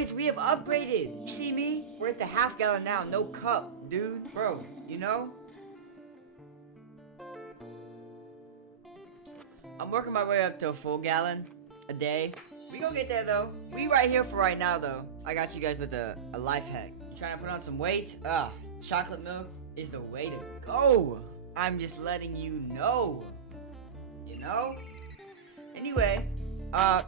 boys, we have upgraded. You see me? We're at the half gallon now, no cup, dude. Bro, you know? I'm working my way up to a full gallon a day. We gonna get there though. We right here for right now though. I got you guys with a life hack. You trying to put on some weight? Chocolate milk is the way to go. I'm just letting you know. You know? Anyway, I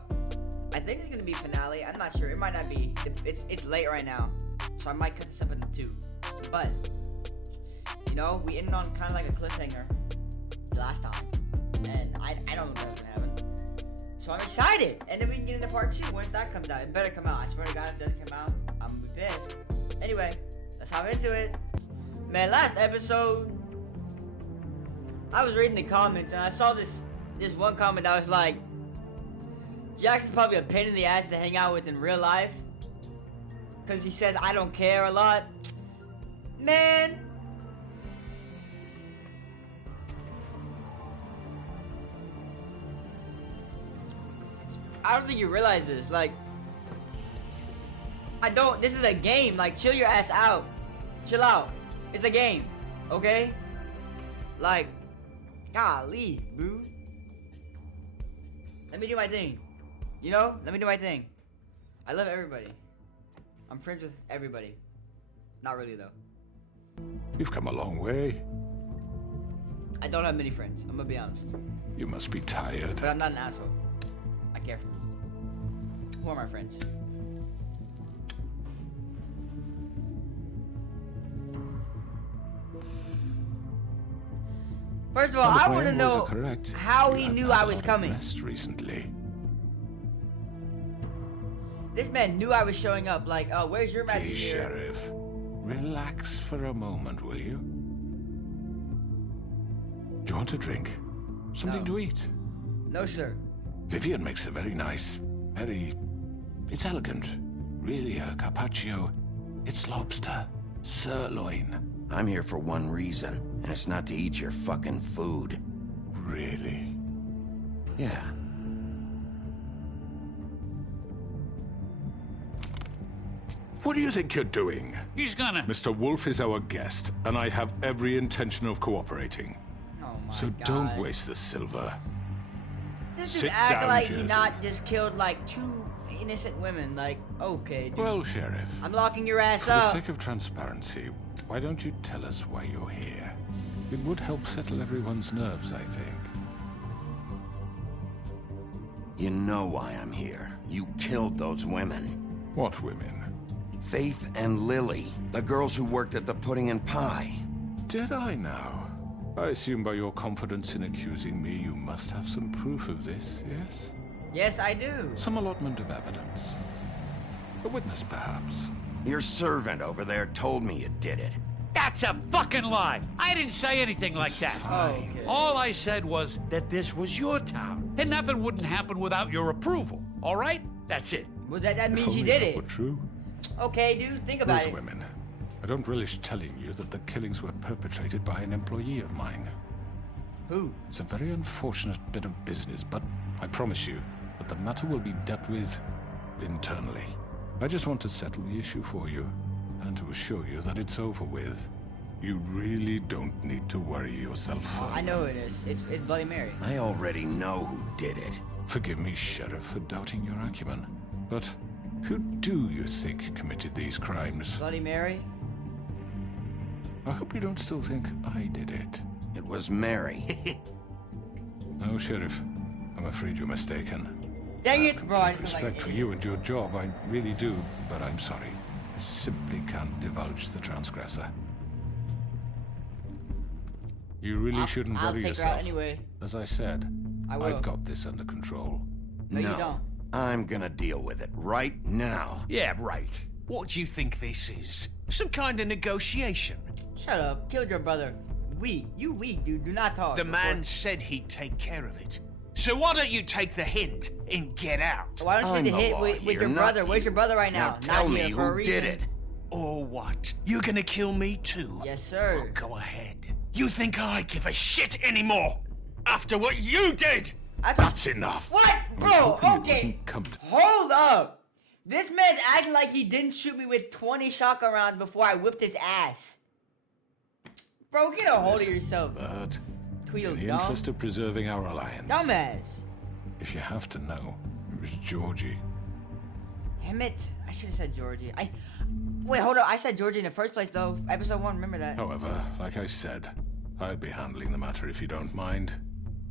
think it's gonna be finale. I'm not sure. It might not be. It's late right now, so I might cut this up into 2. But you know, we ended on kind of like a cliffhanger last time, and I don't know what's gonna happen. So I'm excited, and then we can get into part 2 once that comes out. It better come out. I swear to God, if it doesn't come out, I'm gonna be pissed. Anyway, let's hop into it. Man, last episode, I was reading the comments and I saw this one comment that was like, Jackson's probably a pain in the ass to hang out with in real life, cause he says I don't care a lot. Man, I don't think you realize this. Like, this is a game. Like, chill your ass out. Chill out. It's a game. Okay? Like, golly, boo. Let me do my thing. You know? Let me do my thing. I love everybody. I'm friends with everybody. Not really, though. You've come a long way. I don't have many friends. I'm gonna be honest. You must be tired. But I'm not an asshole. I care. Who are my friends? First of all, I want to know how he knew I was coming. Recently. This man knew I was showing up. Like, oh, where's your magic Hey, Sheriff. Relax for a moment, will you? Do you want a drink? Something to eat? No, sir. Vivian makes a very nice, it's elegant. Really a carpaccio. It's lobster. Sirloin. I'm here for one reason, and it's not to eat your fucking food. Really? Yeah. What do you think you're doing? He's gonna... Mr. Wolf is our guest, and I have every intention of cooperating. Oh my So God. don't waste the silver. Just Sit act down, like Jersey. he not just killed like 2 innocent women. Like, okay, dude. Well, Sheriff, I'm locking your ass for the up. sake of transparency, why don't you tell us why you're here? It would help settle everyone's nerves, I think. You know why I'm here. You killed those women. What women? Faith and Lily, the girls who worked at the Pudding and Pie. Did I now? I assume by your confidence in accusing me, you must have some proof of this, yes? Yes, I do. Some allotment of evidence. A witness, perhaps. Your servant over there told me you did it. That's a fucking lie. I didn't say anything like that. Okay. All I said was that this was your town, and nothing wouldn't happen without your approval. All right? That's it. Well, that If means you only did that it. were true. Okay, dude, think about Those it. women. I don't relish telling you that the killings were perpetrated by an employee of mine. Who? It's a very unfortunate bit of business, but I promise you that the matter will be dealt with internally. I just want to settle the issue for you, and to assure you that it's over with. You really don't need to worry yourself further. I know who it is. It's Bloody Mary. I already know who did it. Forgive me, Sheriff, for doubting your acumen, but who do you think committed these crimes? Bloody Mary? I hope you don't still think I did it. It was Mary. No, Sheriff. I'm afraid you're mistaken. Dang it, bro. I just Respect like for you and your job, I really do, but I'm sorry. I simply can't divulge the transgressor. You really shouldn't I'll worry take her yourself. out anyway. As I said, I will. I've got this under control. No, you don't. I'm gonna deal with it right now. Yeah, right. What do you think this is? Some kind of negotiation? Shut up. Killed your brother. You weak, dude. Do not talk. The man said he'd take care of it. So why don't you take the hint and get out? Why don't you I'm take the the hit law with here, your not brother? Where's you. your brother right now? Now tell Not me here for a who did reason. it. Or what? You gonna kill me too? Yes, sir. Well, go ahead. You think I give a shit anymore? After what you did? I thought. That's enough. What? I was Bro, hoping you okay. wouldn't come to- Hold up. This man's acting like he didn't shoot me with 20 shotgun rounds before I whipped his ass. Bro, get a hold of yourself. But Tweedle in the dumb. interest of preserving our alliance, Dumbass. if you have to know, it was Georgie. Damn it. I should have said Georgie. Wait, hold up. I said Georgie in the first place, though. Episode 1, remember that. However, like I said, I'd be handling the matter if you don't mind.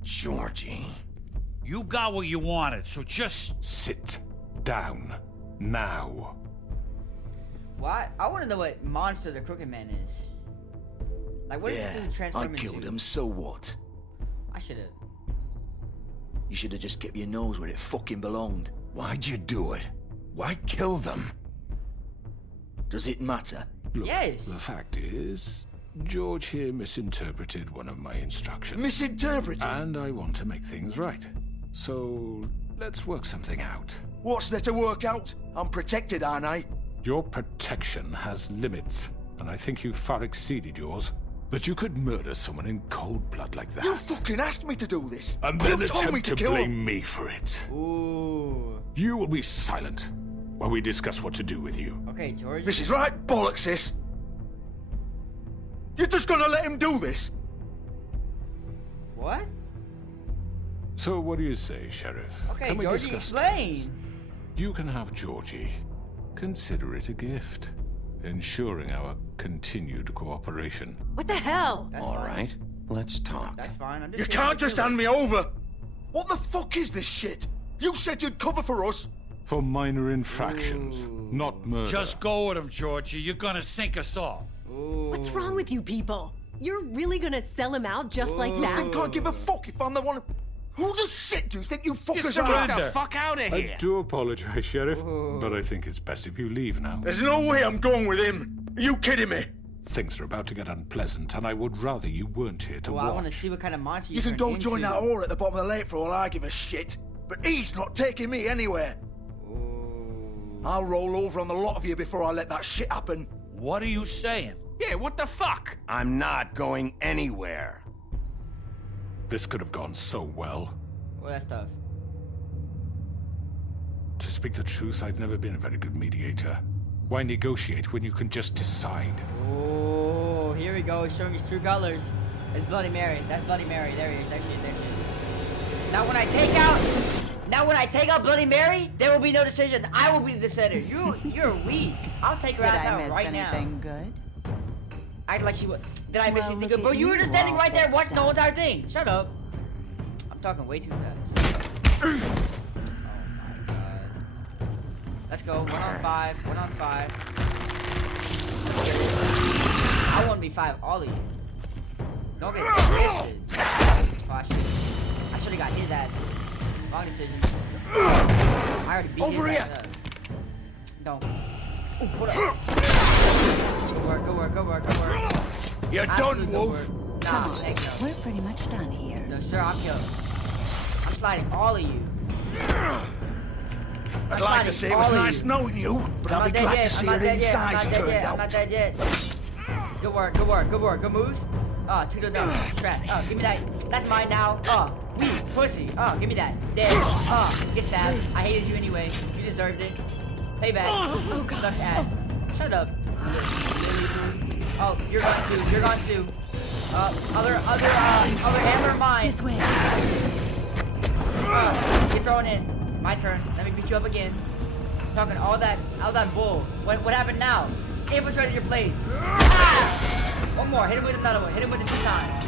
Georgie. You got what you wanted, so just... Sit down. Now. Why? I want to know what monster the Crooked Man is. Like, what does this dude transform I into? killed him, so what? I should have. You should have just kept your nose where it fucking belonged. Why'd you do it? Why kill them? Does it matter? Look, Yes. the fact is, George here misinterpreted one of my instructions. Misinterpreted? And I want to make things right. So, let's work something out. What's there to work out? I'm protected, aren't I? Your protection has limits, and I think you've far exceeded yours. That you could murder someone in cold blood like that. You fucking asked me to do this. and then you told me attempt to to kill blame him. me for it. Ooh. You will be silent while we discuss what to do with you. Okay, George. This is right, bollocks, sis. You're just gonna let him do this? What? So what do you say, Sheriff? Okay, Can we Georgie, discuss explain. terms? You can have Georgie. Consider it a gift, ensuring our continued cooperation. What the hell? That's All fine. right, let's talk. That's fine. I'm just You here can't to just kill hand it. me over. What the fuck is this shit? You said you'd cover for us. For minor infractions, not murder. Just go with him, Georgie. You're gonna sink us all. What's wrong with you people? You're really gonna sell him out just like You that? think I give a fuck if I'm the one? Who the shit do you think you fuckers Get surrender. the fuck out of here. I do apologize, Sheriff, but I think it's best if you leave now. There's no way I'm going with him. Are you kidding me? Things are about to get unpleasant, and I would rather you weren't here to Well, I watch. want to see what kind of monster You can turn go join into. that whore at the bottom of the lake for all I give a shit. But he's not taking me anywhere. I'll roll over on the lot of you before I let that shit happen. What are you saying? Yeah, what the fuck? I'm not going anywhere. This could have gone so well. Well, that stuff. To speak the truth, I've never been a very good mediator. Why negotiate when you can just decide? Oh, here we go. Showing his true colors. It's Bloody Mary. That's Bloody Mary. There he is. There she is. There she is. Now when I take out Bloody Mary, there will be no decision. I will be the decider. You're weak. I'll take her Did ass I out miss right anything now. good? Act like she would. Did I miss Well, anything look good? Bro, at you were you, just standing all right there fixed watching the whole up. entire thing. Shut up. I'm talking way too fast. Oh my god. Let's go. 1 on 5. 1 on 5. I want to be 5 all of you. Don't get twisted. Oh, I should have got his ass. Wrong decision. I already beat Over his here. ass up. Don't. Ooh, hold up. Good work, good work, good work, good work. You're Absolute done, good Wolf. work. Nah, heck no. We're pretty much done here. No, sir, I'm killing. I'm sliding all of you. I'd like to say it was nice knowing you, but I'll be glad to see your insides turned I'm out. not dead yet. Good work, good work, good work, good moves. Oh, two to the trap. Oh, give me that. That's mine now. Oh, weak pussy. Oh, give me that. Dead. Oh, get stabbed. I hated you anyway. You deserved it. Payback. Oh, God. Sucks ass. Shut up. Oh, you're gone too. You're gone too. Other hammer mine. This way. Get thrown in. My turn. Let me beat you up again. Talking all that bull. What happened now? Infiltrated your place. Ah! One more. Hit him with another one. Hit him with it 2 times.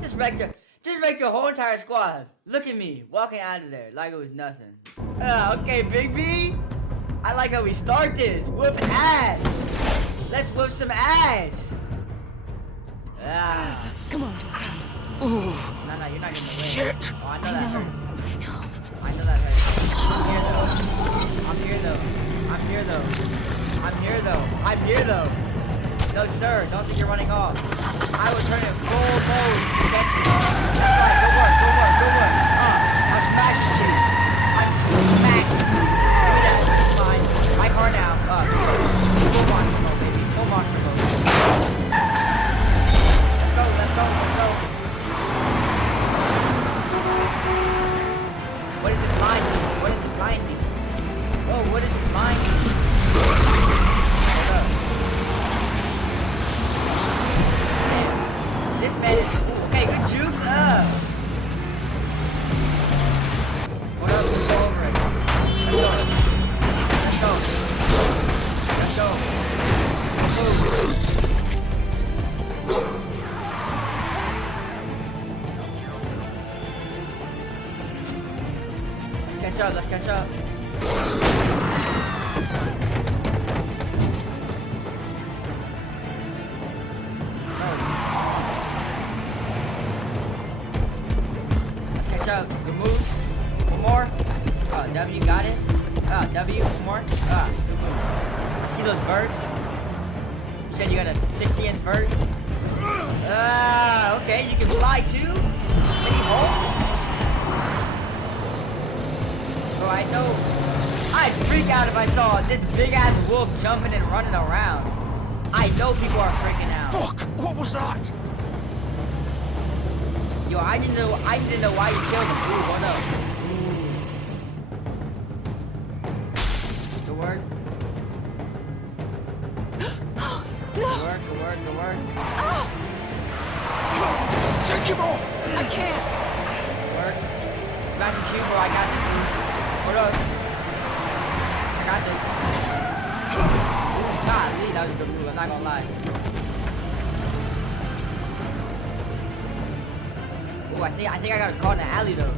Just wrecked your whole entire squad. Look at me walking out of there like it was nothing. Okay, Big B. I like how we start this. Whoop ass. Let's whoop some ass. Ah. Come on, George. No, you're not getting away. Shit. Oh, I know that hurt. I know that hurt. I'm here though. I'm here though. I'm here though. I'm here though. No sir, don't think you're running off. I will turn in full mode to get you. That's right, good work, good work, good work. I'm smashing shit. I'm smashing. Give me that, it's mine. My car now. Full monster mode, baby. Full monster mode. Let's go, let's go, let's go. What is this line mean? What does this line mean? It's mine. Hold up. Man, this man is... Okay, good jukes up. Hold up, let's go over it. Let's go. Let's go. Let's go. Move. Let's catch up, let's catch up. Let's catch up. Good moves. One more. W, got it. W, one more. Good moves. I see those birds. You said you got a 60-inch vert? Okay, you can fly too? Any hope? Bro, I know. I'd freak out if I saw this big-ass wolf jumping and running around. I know people are freaking out. Fuck! What was that? Yo, I didn't know why you killed him. Ooh, what up? Good work. Good work, good work, good work. Take him off! I can't. Good work. Smash and cube, bro. I got this, dude. Hold up. I got this. Ooh, golly, that was a good move. I'm not gonna lie. Ooh, I think I got a caught in the alley though.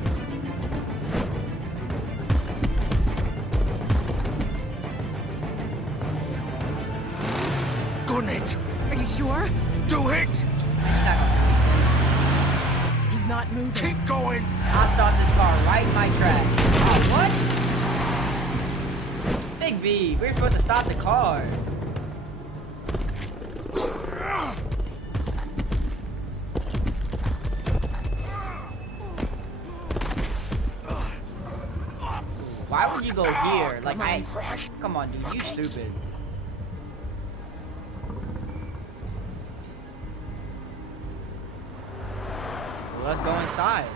Gun it! Are you sure? Do it! He's not moving. Keep going! I'll stop this car right in my track. Oh, what? Big B, we're supposed to stop the car. Why would you go here? Like, come on, dude, you stupid. Well, let's go inside.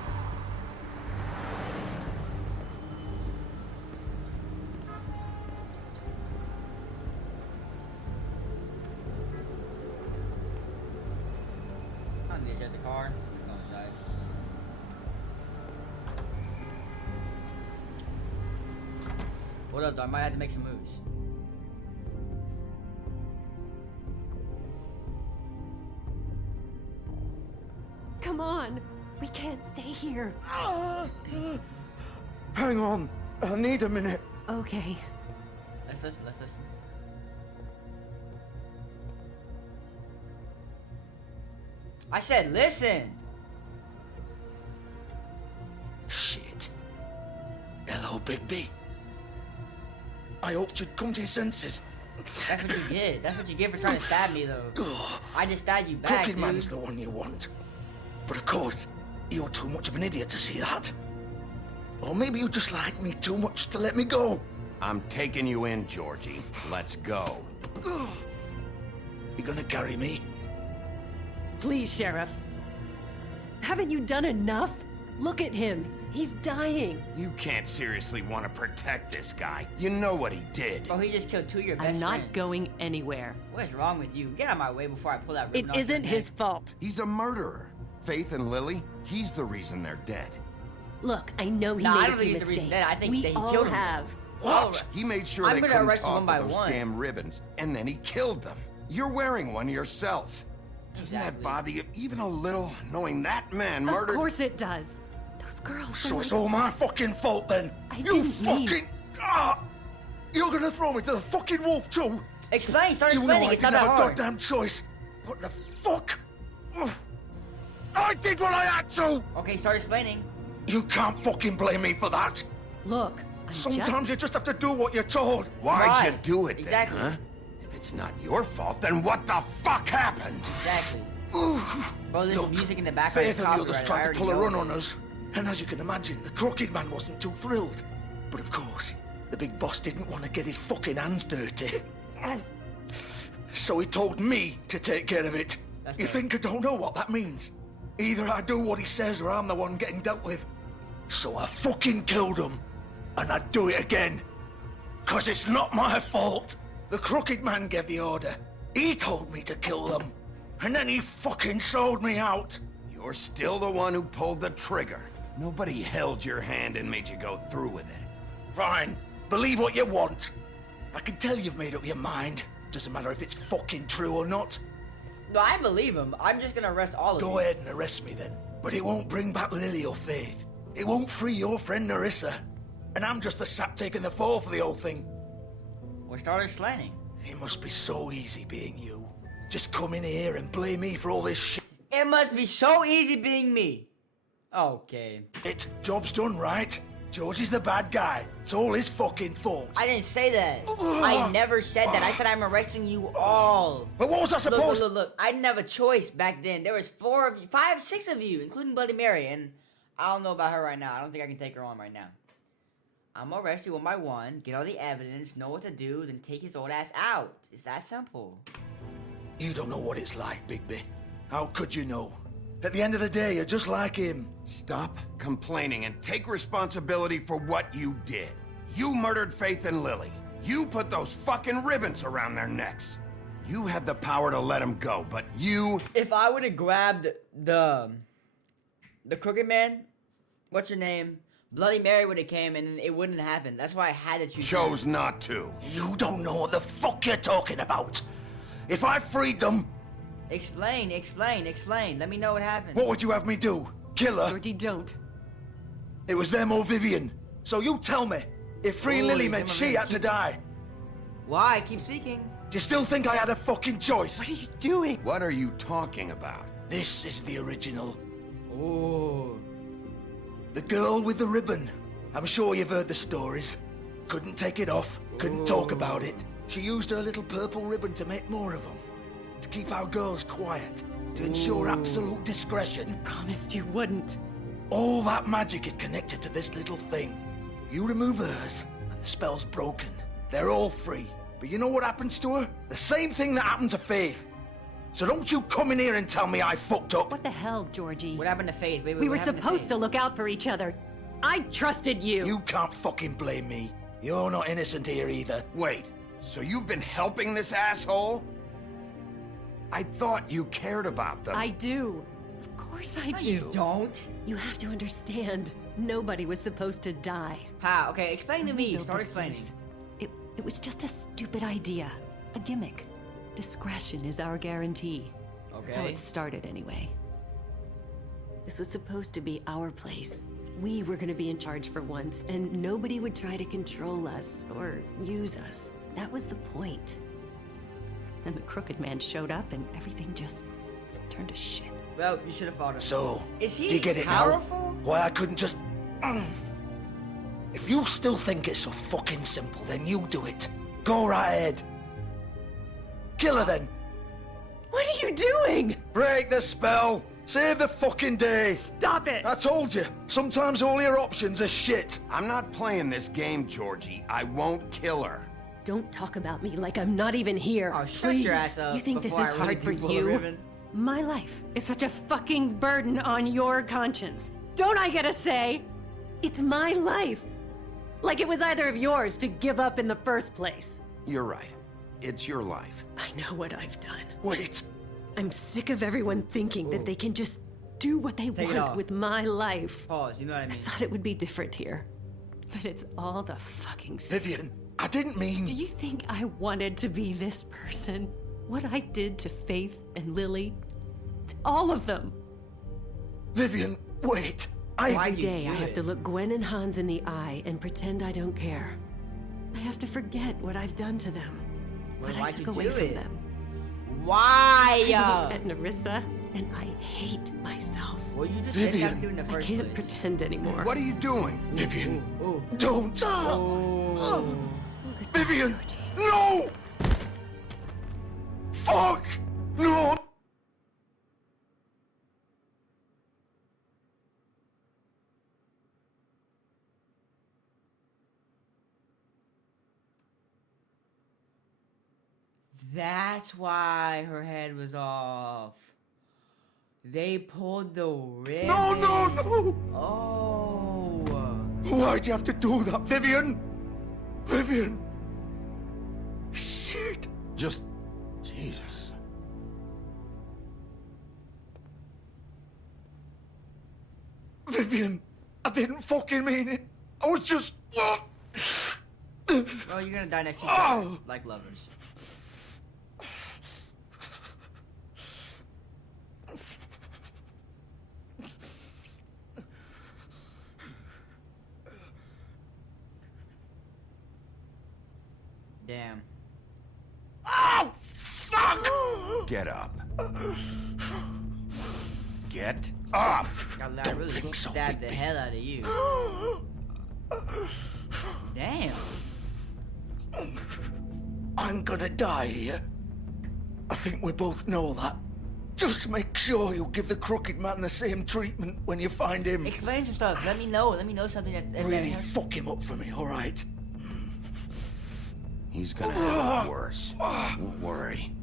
I don't need to jet the car. Let's go inside. What up, though? I might have to make some moves. Come on. We can't stay here. Hang on. I need a minute. Okay. Let's listen, let's listen. I said listen! Shit. Hello, BIGBY. I hoped you'd come to your senses. That's what you get. That's what you get for trying to stab me, though. I just stabbed you back, Crooked dude. Man's the one you want. But of course, you're too much of an idiot to see that. Or maybe you just like me too much to let me go. I'm taking you in, Georgie. Let's go. You gonna carry me? Please, Sheriff. Haven't you done enough? Look at him. He's dying. You can't seriously want to protect this guy. You know what he did. Bro, he just killed two of your best I'm not friends. going anywhere. What's wrong with you? Get out of my way before I pull that It ribbon off your isn't neck. his fault. He's a murderer. Faith and Lily, he's the reason they're dead. Look, I know he Nah, I made don't a think few he's the reason mistakes. that. I think we that he all killed him. have. What? He made sure I'm they gonna couldn't arrest them talk one by with those one. damn ribbons, and then he killed them. You're wearing one yourself. Doesn't that Exactly. bother you even a little, knowing that man murdered... Of course it does. Those girls. So were it's like- all my fucking fault then? I You didn't mean- fucking... You're gonna throw me to the fucking wolf too? Explain, start You know explaining. I It's didn't not that have a hard. goddamn choice. What the fuck? Ugh. I did what I had to! Okay, start explaining. You can't fucking blame me for that. Look, I'm Sometimes you just have to do what you're told. Why'd Why? you do it Exactly. then, huh? If it's not your fault, then what the fuck happened? Exactly. Ooh. Bro, there's Look, music in the background. Faith is and the others copyrighted. I tried to already pull a know. run on us. And as you can imagine, the Crooked Man wasn't too thrilled. But of course, the big boss didn't want to get his fucking hands dirty. So he told me to take care of it. That's You good. think I don't know what that means? Either I do what he says or I'm the one getting dealt with. So I fucking killed him. And I'd do it again. 'Cause it's not my fault. The crooked man gave the order. He told me to kill them. And then he fucking sold me out. You're still the one who pulled the trigger. Nobody held your hand and made you go through with it. Fine. Believe what you want. I can tell you've made up your mind. Doesn't matter if it's fucking true or not. No, I believe him. I'm just gonna arrest all of you. Go ahead and arrest me then. But it won't bring back Lily or Faith. It won't free your friend Narissa. And I'm just the sap taking the fall for the whole thing. We started explaining. It must be so easy being you. Just come in here and blame me for all this shit. It must be so easy being me. Okay. Job's done, right? George is the bad guy. It's all his fucking fault. I didn't say that. I never said that. I said I'm arresting you all. But what was I supposed Look. I didn't have a choice back then. There was 4 of you, 5, 6 of you, including Bloody Mary. And I don't know about her right now. I don't think I can take her on right now. I'm gonna arrest you one by one, get all the evidence, know what to do, then take his old ass out. It's that simple. You don't know what it's like, Bigby. How could you know? At the end of the day, you're just like him. Stop complaining and take responsibility for what you did. You murdered Faith and Lily. You put those fucking ribbons around their necks. You had the power to let them go, but you... If I would have grabbed the crooked man, what's your name? Bloody Mary would have came and it wouldn't have happened. That's why I had to choose. Chose not to. You don't know what the fuck you're talking about. If I freed them... Explain. Let me know what happened. What would you have me do? Kill her? Georgie, don't. It was them or Vivian. So you tell me, if free Lily it's meant them or she Vivian. had to die, Why? Keep speaking. do you still think I had a fucking choice? What are you doing? What are you talking about? This is the original. Oh. The girl with the ribbon. I'm sure you've heard the stories. Couldn't take it off, couldn't talk about it. She used her little purple ribbon to make more of them. To keep our girls quiet. To ensure absolute discretion. Promised you wouldn't. All that magic is connected to this little thing. You remove hers, and the spell's broken. They're all free. But you know what happens to her? The same thing that happened to Faith. So don't you come in here and tell me I fucked up. What the hell, Georgie? What happened to Faith? Wait, We what were happened supposed Faith? to look out for each other. I trusted you. You can't fucking blame me. You're not innocent here either. Wait, so you've been helping this asshole? I thought you cared about them. I do. Of course I No, do. you don't. You have to understand. Nobody was supposed to die. How? Okay, explain to When we me. built Start this explaining. place, It was just a stupid idea. A gimmick. Discretion is our guarantee. That's how Okay. it started anyway. This was supposed to be our place. We were gonna be in charge for once, and nobody would try to control us or use us. That was the point. Then the crooked man showed up and everything just turned to shit. Well, you should have fought him. So, Is he do you get it powerful? now? Why I couldn't just... If you still think it's so fucking simple, then you do it. Go right ahead. Kill her then. What are you doing? Break the spell. Save the fucking day. Stop it! I told you, sometimes all your options are shit. I'm not playing this game, Georgie. I won't kill her. Don't talk about me like I'm not even here. Oh, shut Please. your ass up You think this before is I really hard for do pull a you? ribbon. My life is such a fucking burden on your conscience. Don't I get a say? It's my life. Like it was either of yours to give up in the first place. You're right. It's your life. I know what I've done. Wait, I'm sick of everyone thinking that they can just do what they Take it want off. with my life. Pause, you know what I mean? Thought it would be different here. But it's all the fucking same. Vivian, I didn't mean... Do you think I wanted to be this person? What I did to Faith and Lily? To all of them. Vivian, wait. Why Every you day do I have it? to look Gwen and Hans in the eye and pretend I don't care. I have to forget what I've done to them. Well, What I why'd took you away do from it? them. Why? I met Narissa, and I hate myself. Well, you just didn't have to Vivian, do it in the I first can't place. pretend anymore. What are you doing? Vivian, Oh. don't. Oh. Vivian, Georgie. no! Fuck! No! That's why her head was off. They pulled the ribbon. No, no, no! Oh. Why'd you have to do that, Vivian? Vivian, Just... Jesus. Vivian, I didn't fucking mean it. I was just... Well, you're gonna die next to each other, like lovers. Damn. Oh, fuck! Get up. Get up! I Don't really think so, stabbed the BIGBY. hell out of you. Damn. I'm gonna die here. I think we both know that. Just make sure you give the crooked man the same treatment when you find him. Explain some stuff. Let me know. Let me know something that Really fuck him up for me, all right? He's gonna have it worse. Don't worry.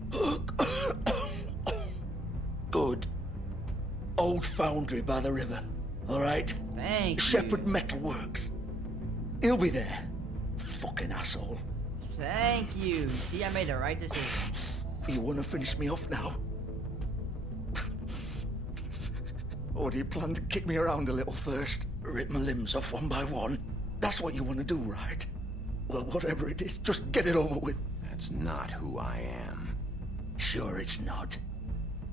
Good. Old foundry by the river, all right? Thank Shepherd you. Metalworks. He'll be there. Fucking asshole. Thank you. See, I made the right decision. You want to finish me off now? Or do you plan to kick me around a little first? Rip my limbs off one by one? That's what you want to do, right? Well, whatever it is, just get it over with. That's not who I am. Sure it's not.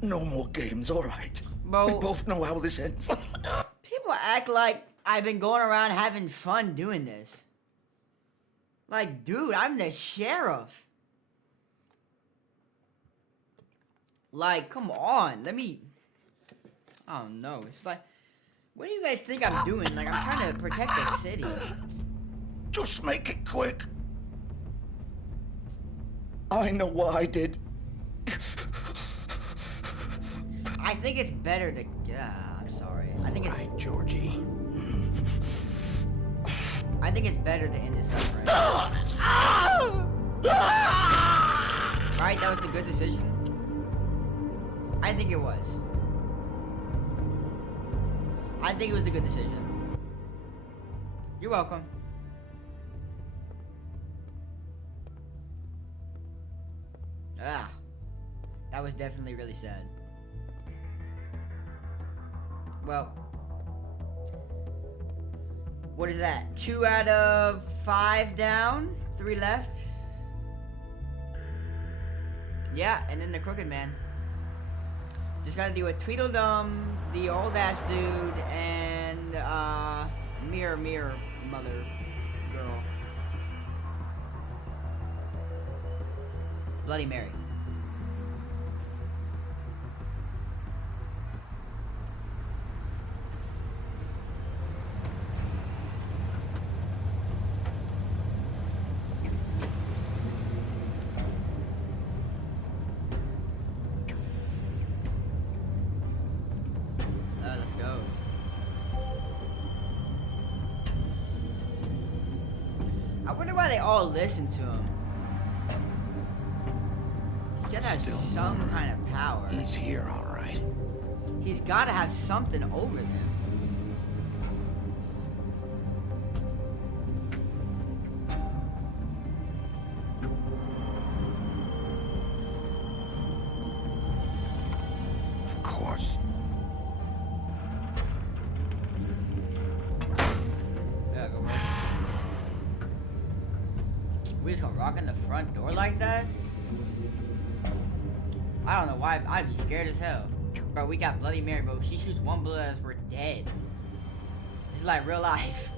No more games, all right? Bro. We both know how this ends. People act like I've been going around having fun doing this. Like, dude, I'm the sheriff. Like, come on. Let me... I don't know. It's like... What do you guys think I'm doing? Like, I'm trying to protect the city. Just make it quick. I know what I did. I think it's better to... Yeah, I'm sorry. I think it's... Right, Georgie. I think it's better to end this up, right? Right? That was the good decision? I think it was. I think it was a good decision. You're welcome. Ah. That was definitely really sad. Well... What is that? 2 out of 5 down? 3 left? Yeah, and then the crooked man. Just gotta deal with Tweedledum, the old ass dude, and Mirror Mother Girl. Bloody Mary. Let's go. I wonder why they all listen to him. He's gotta have Still some more. kind of power. He's here, all right. He's gotta have something over them. Of course. Yeah, go right. We just gonna rock in the front door like that? I don't know why. I'd be scared as hell. Bro, we got Bloody Mary, bro. She shoots one bullet at us, we're dead. It's like real life.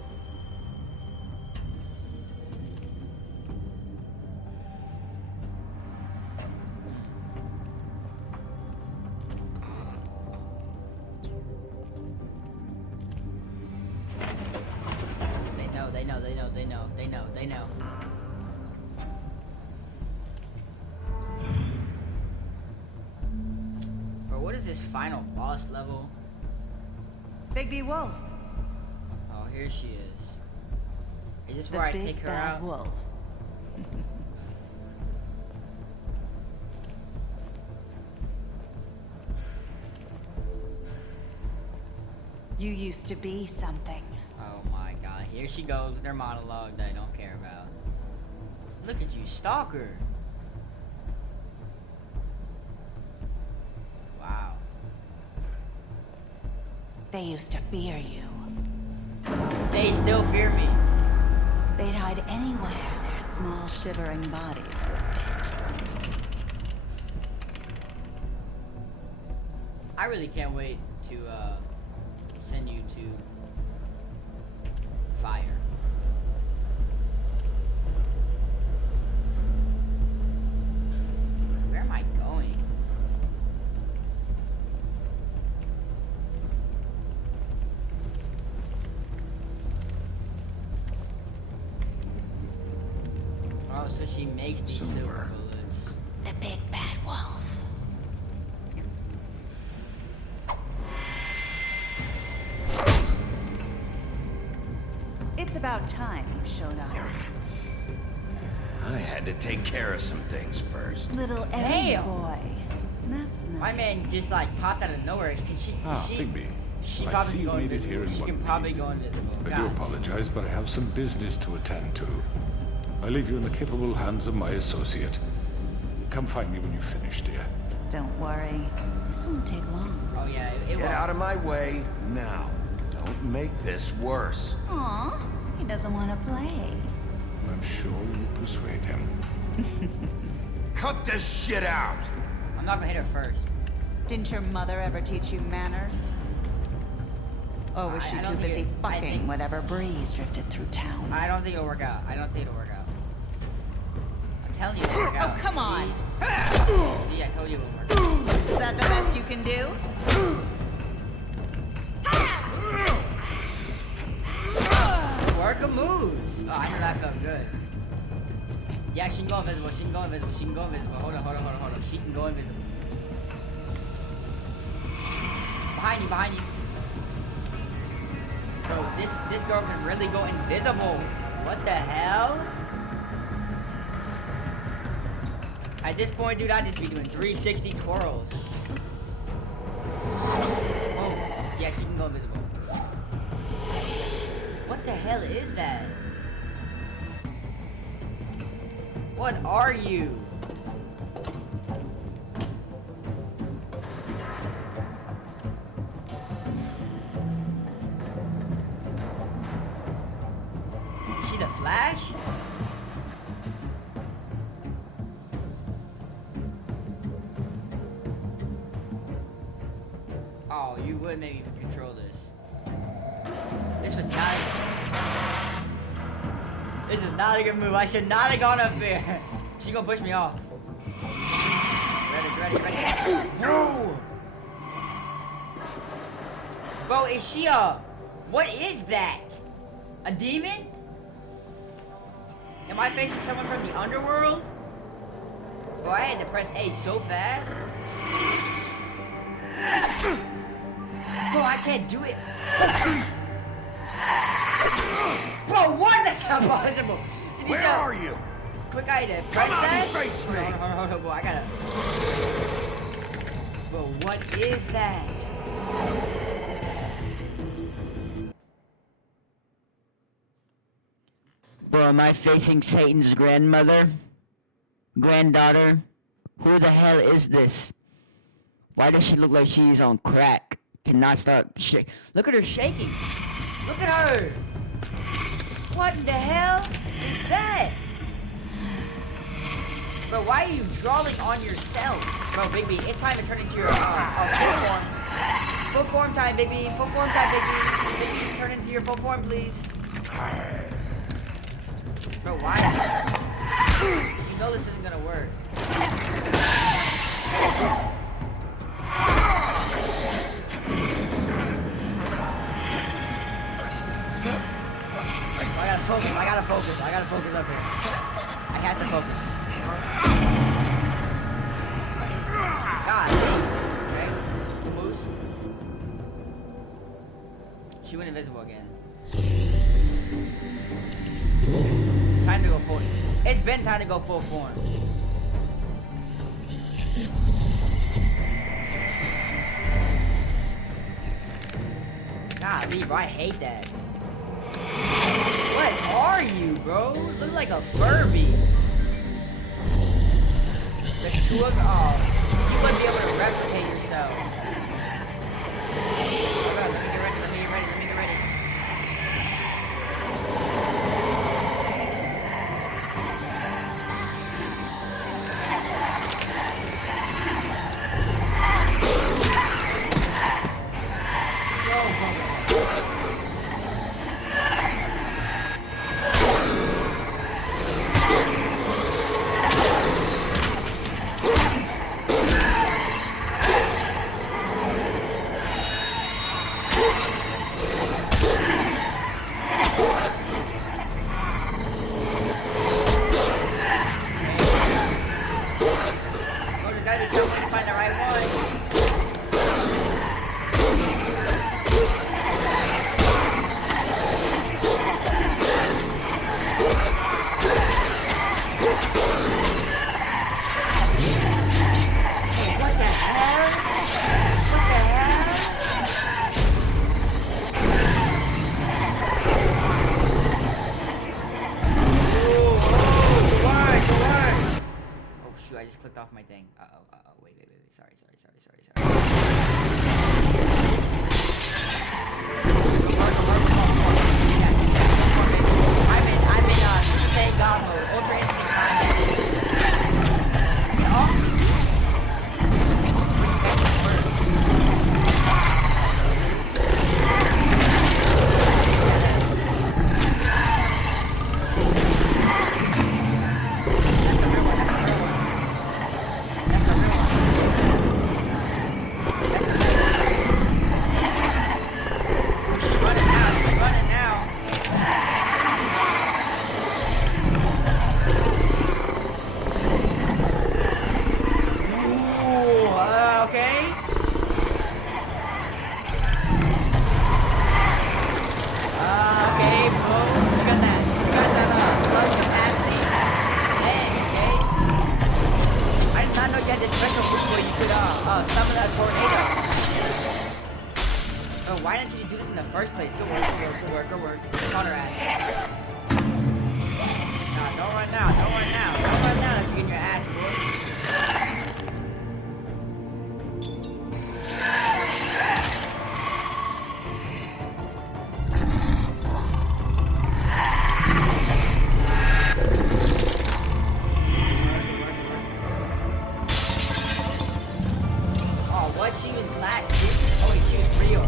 They know. Bro, what is this final boss level? BIGBY Wolf. Oh, here she is. Is this where I take her out? Wolf. You used to be something. Oh my god, here she goes with her monologue that I don't care about. Look at you, stalker. They used to fear you. They still fear me. They'd hide anywhere their small, shivering bodies would fit. I really can't wait to send you to fire. Where am I going? Oh, so she makes these silver bullets. The big bad wolf. It's about time you showed up. I had to take care of some things first. Little Eddie Damn. boy. That's nice. My man just like popped out of nowhere. Bigby. She I probably see can you go made it invisible. here in She one can probably piece. go invisible. I do God. apologize, but I have some business to attend to. I leave you in the capable hands of my associate. Come find me when you finish, dear. Don't worry. This won't take long. Oh yeah, it Get won't. out of my way now. Don't make this worse. Aw, he doesn't want to play. I'm sure you'll persuade him. Cut this shit out! I'm not gonna hit her first. Didn't your mother ever teach you manners? Or was she I don't too think busy I fucking think- whatever breeze drifted through town? I don't think it'll work out. I don't think it'll work out. I'm telling you it'll work out. Oh, come on. See, I told you it'll work out. Is that the best you can do? Work a moves. Oh, I know that felt good. Yeah, she can go invisible. She can go invisible. She can go invisible. Hold on. She can go invisible. Behind you, behind you. Bro, this girl can really go invisible. What the hell? At this point, dude, I'd just be doing 360 twirls. Oh, yeah, she can go invisible. What the hell is that? What are you? Is she the Flash? Oh, you would maybe control this. This was not. This is not a good move. I should not have gone up there. She gonna push me off. Ready. No! Bro, is she a... What is that? A demon? Am I facing someone from the underworld? Bro, I had to press A so fast. Bro, I can't do it. Bro, what? That's not possible. Where are you? Quick, I had to press Come out that. and face me! Hold on, bro, I gotta... Bro, what is that? Bro, am I facing Satan's grandmother? Granddaughter? Who the hell is this? Why does she look like she's on crack? Cannot stop shake. Look at her shaking. Look at her. What the hell is that? Bro, why are you drawing on yourself? Bro, Bigby, it's time to turn into your full form. Full form time, Bigby. Full form time, Bigby. Bigby, turn into your full form, please. Bro, why? You know this isn't gonna work. I gotta focus up here. I have to focus. God. Okay. Who moves? She went invisible again. Time to go full. It's been time to go full form. Golly, bro, I hate that. What are you, bro? Look like a Furby. There's two of them. Oh, you wouldn't be able to replicate yourself. Hold on, let me get ready. I just clicked off my thing. Uh-oh. Wait. Sorry. I'm in Insane God mode. Ultra Instinct why didn't you do this in the first place? Good work. Caught her ass. Nah, don't run now. Don't run now that you get your ass, boy. Oh, what? She was glass, dude. Oh, wait, she was real.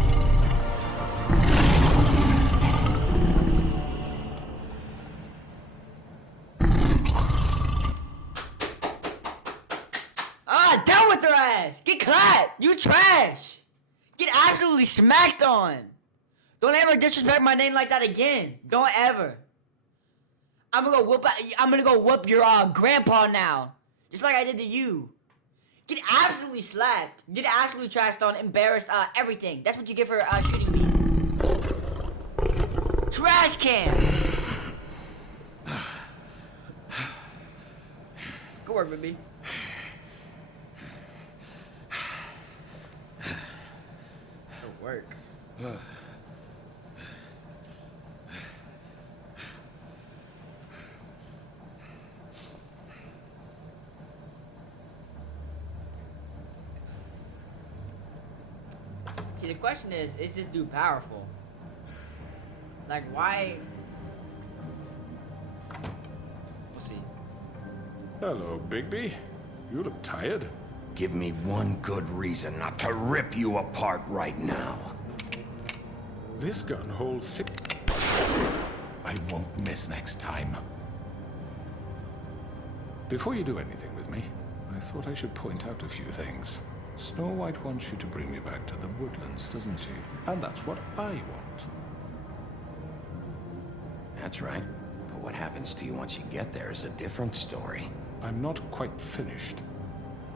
Down with her ass! Get clapped! You trash! Get absolutely smacked on! Don't ever disrespect my name like that again. Don't ever. I'm gonna go whoop your grandpa now. Just like I did to you. Get absolutely slapped. Get absolutely trashed on, embarrassed, everything. That's what you get for shooting me. Trash can! Good work, baby. Work. See, the question is this dude powerful? Like, why? We'll see. Hello, Bigby. You look tired. Give me one good reason not to rip you apart right now. This gun holds 6. I won't miss next time. Before you do anything with me, I thought I should point out a few things. Snow White wants you to bring me back to the woodlands, doesn't she? And that's what I want. That's right. But what happens to you once you get there is a different story. I'm not quite finished.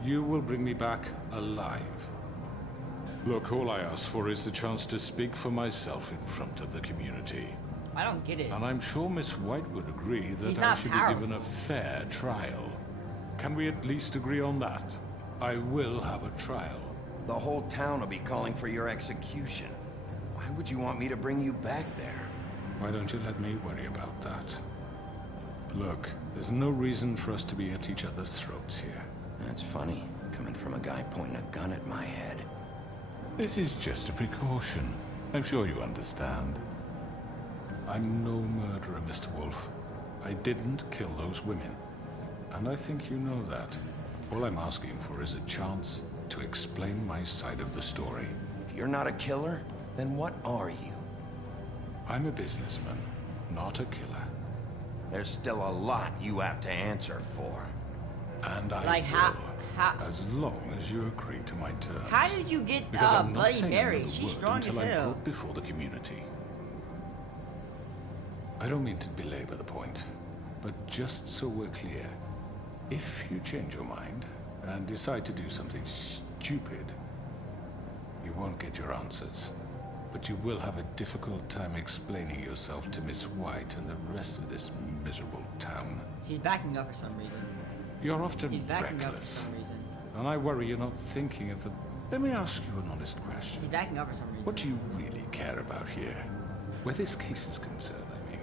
You will bring me back alive. Look, all I ask for is the chance to speak for myself in front of the community. I don't get it. And I'm sure Miss White would agree that I should be given a fair trial. Can we at least agree on that? I will have a trial. The whole town will be calling for your execution. Why would you want me to bring you back there? Why don't you let me worry about that? Look, there's no reason for us to be at each other's throats here. That's funny, coming from a guy pointing a gun at my head. This is just a precaution. I'm sure you understand. I'm no murderer, Mr. Wolf. I didn't kill those women. And I think you know that. All I'm asking for is a chance to explain my side of the story. If you're not a killer, then what are you? I'm a businessman, not a killer. There's still a lot you have to answer for. And I like will, as long as you agree to my terms. How did you get because I'm not Bloody saying Mary? another She's word strong until as I'm hell. brought before the community. I don't mean to belabor the point, but just so we're clear, if you change your mind and decide to do something stupid, you won't get your answers. But you will have a difficult time explaining yourself to Miss White and the rest of this miserable town. He's backing up for some reason. You're often He's backing up for reckless. some reason. And I worry you're not thinking of the... Let me ask you an honest question. He's backing up for some reason. What do you really care about here? Where this case is concerned, I mean.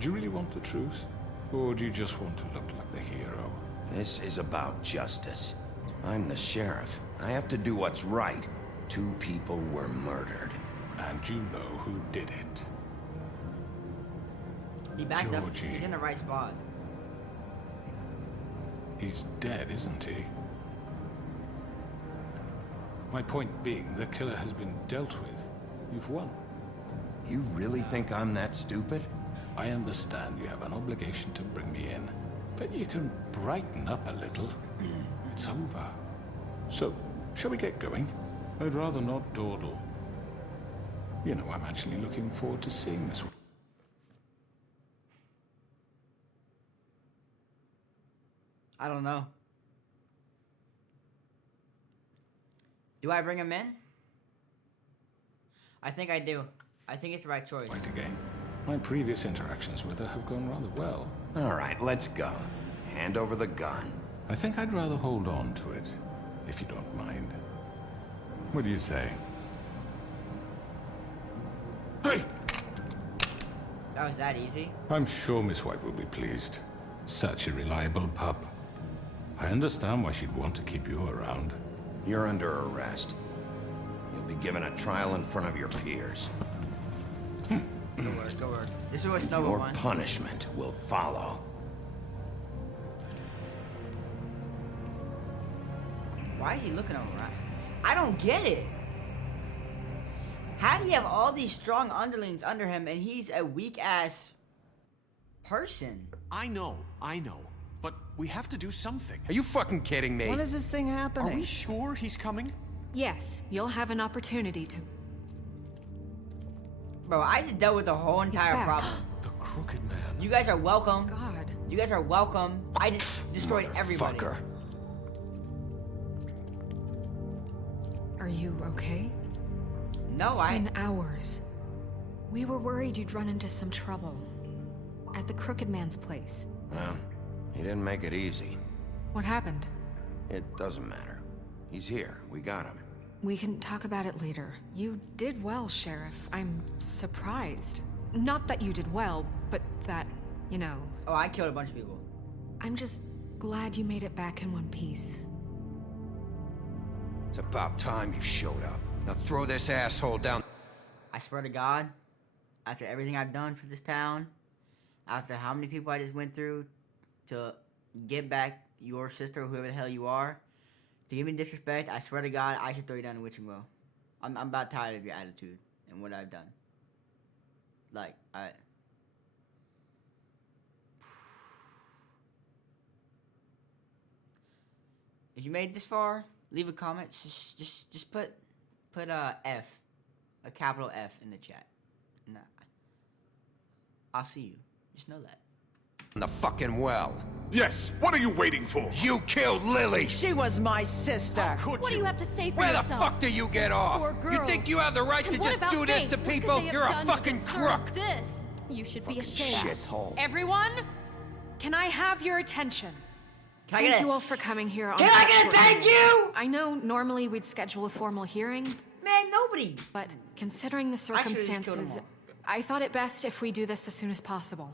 Do you really want the truth? Or do you just want to look like the hero? This is about justice. I'm the sheriff. I have to do what's right. 2 people were murdered. And you know who did it. He backed up. Georgie. He's in the right spot. He's dead, isn't he? My point being, the killer has been dealt with. You've won. You really think I'm that stupid? I understand you have an obligation to bring me in, but you can brighten up a little. It's over. So, shall we get going? I'd rather not dawdle. You know, I'm actually looking forward to seeing this one. I don't know. Do I bring him in? I think I do. I think it's the right choice. Point again. My previous interactions with her have gone rather well. All right, let's go. Hand over the gun. I think I'd rather hold on to it, if you don't mind. What do you say? Hey! That was that easy. I'm sure Miss White will be pleased. Such a reliable pup. I understand why she'd want to keep you around. You're under arrest. You'll be given a trial in front of your peers. Go work, go work. This is what Snow Your wants. punishment will follow. Why is he looking over? I don't get it. How do you have all these strong underlings under him and he's a weak-ass person? I know. But we have to do something. Are you fucking kidding me? When is this thing Are happening? we sure he's coming? Yes, you'll have an opportunity to... Bro, I just dealt with the whole entire back. problem. The Crooked Man. You guys are welcome. God. You guys are welcome. I just destroyed everybody. Fucker. Are you okay? No, It's been hours. We were worried you'd run into some trouble. At the Crooked Man's place. Well, he didn't make it easy. What happened? It doesn't matter. He's here. We got him. We can talk about it later. You did well, Sheriff. I'm surprised. Not that you did well, but that, you know... Oh, I killed a bunch of people. I'm just glad you made it back in one piece. It's about time you showed up. Now throw this asshole down. I swear to God, after everything I've done for this town, after how many people I just went through to get back your sister, or whoever the hell you are, to give me disrespect, I swear to God, I should throw you down the witching well. I'm about tired of your attitude and what I've done. Like, if you made it this far, leave a comment. Just put F, a capital F in the chat. Nah, I'll see you. Just know that. In the fucking well. Yes, what are you waiting for? You killed Lily! She was my sister. What do you have to say for Where the yourself? fuck do you get off? Poor You girls. think you have the right And to what just about do this Faith? to What could people? they have You're a done to fucking deserve crook! This. You should be ashamed. Shithole. Everyone, can I have your attention? Can I Thank get you a- all for coming here on Can I get a thank you? I know normally we'd schedule a formal hearing, Man, nobody. but considering the should've just killed circumstances, them I thought it best if we do this as soon as possible.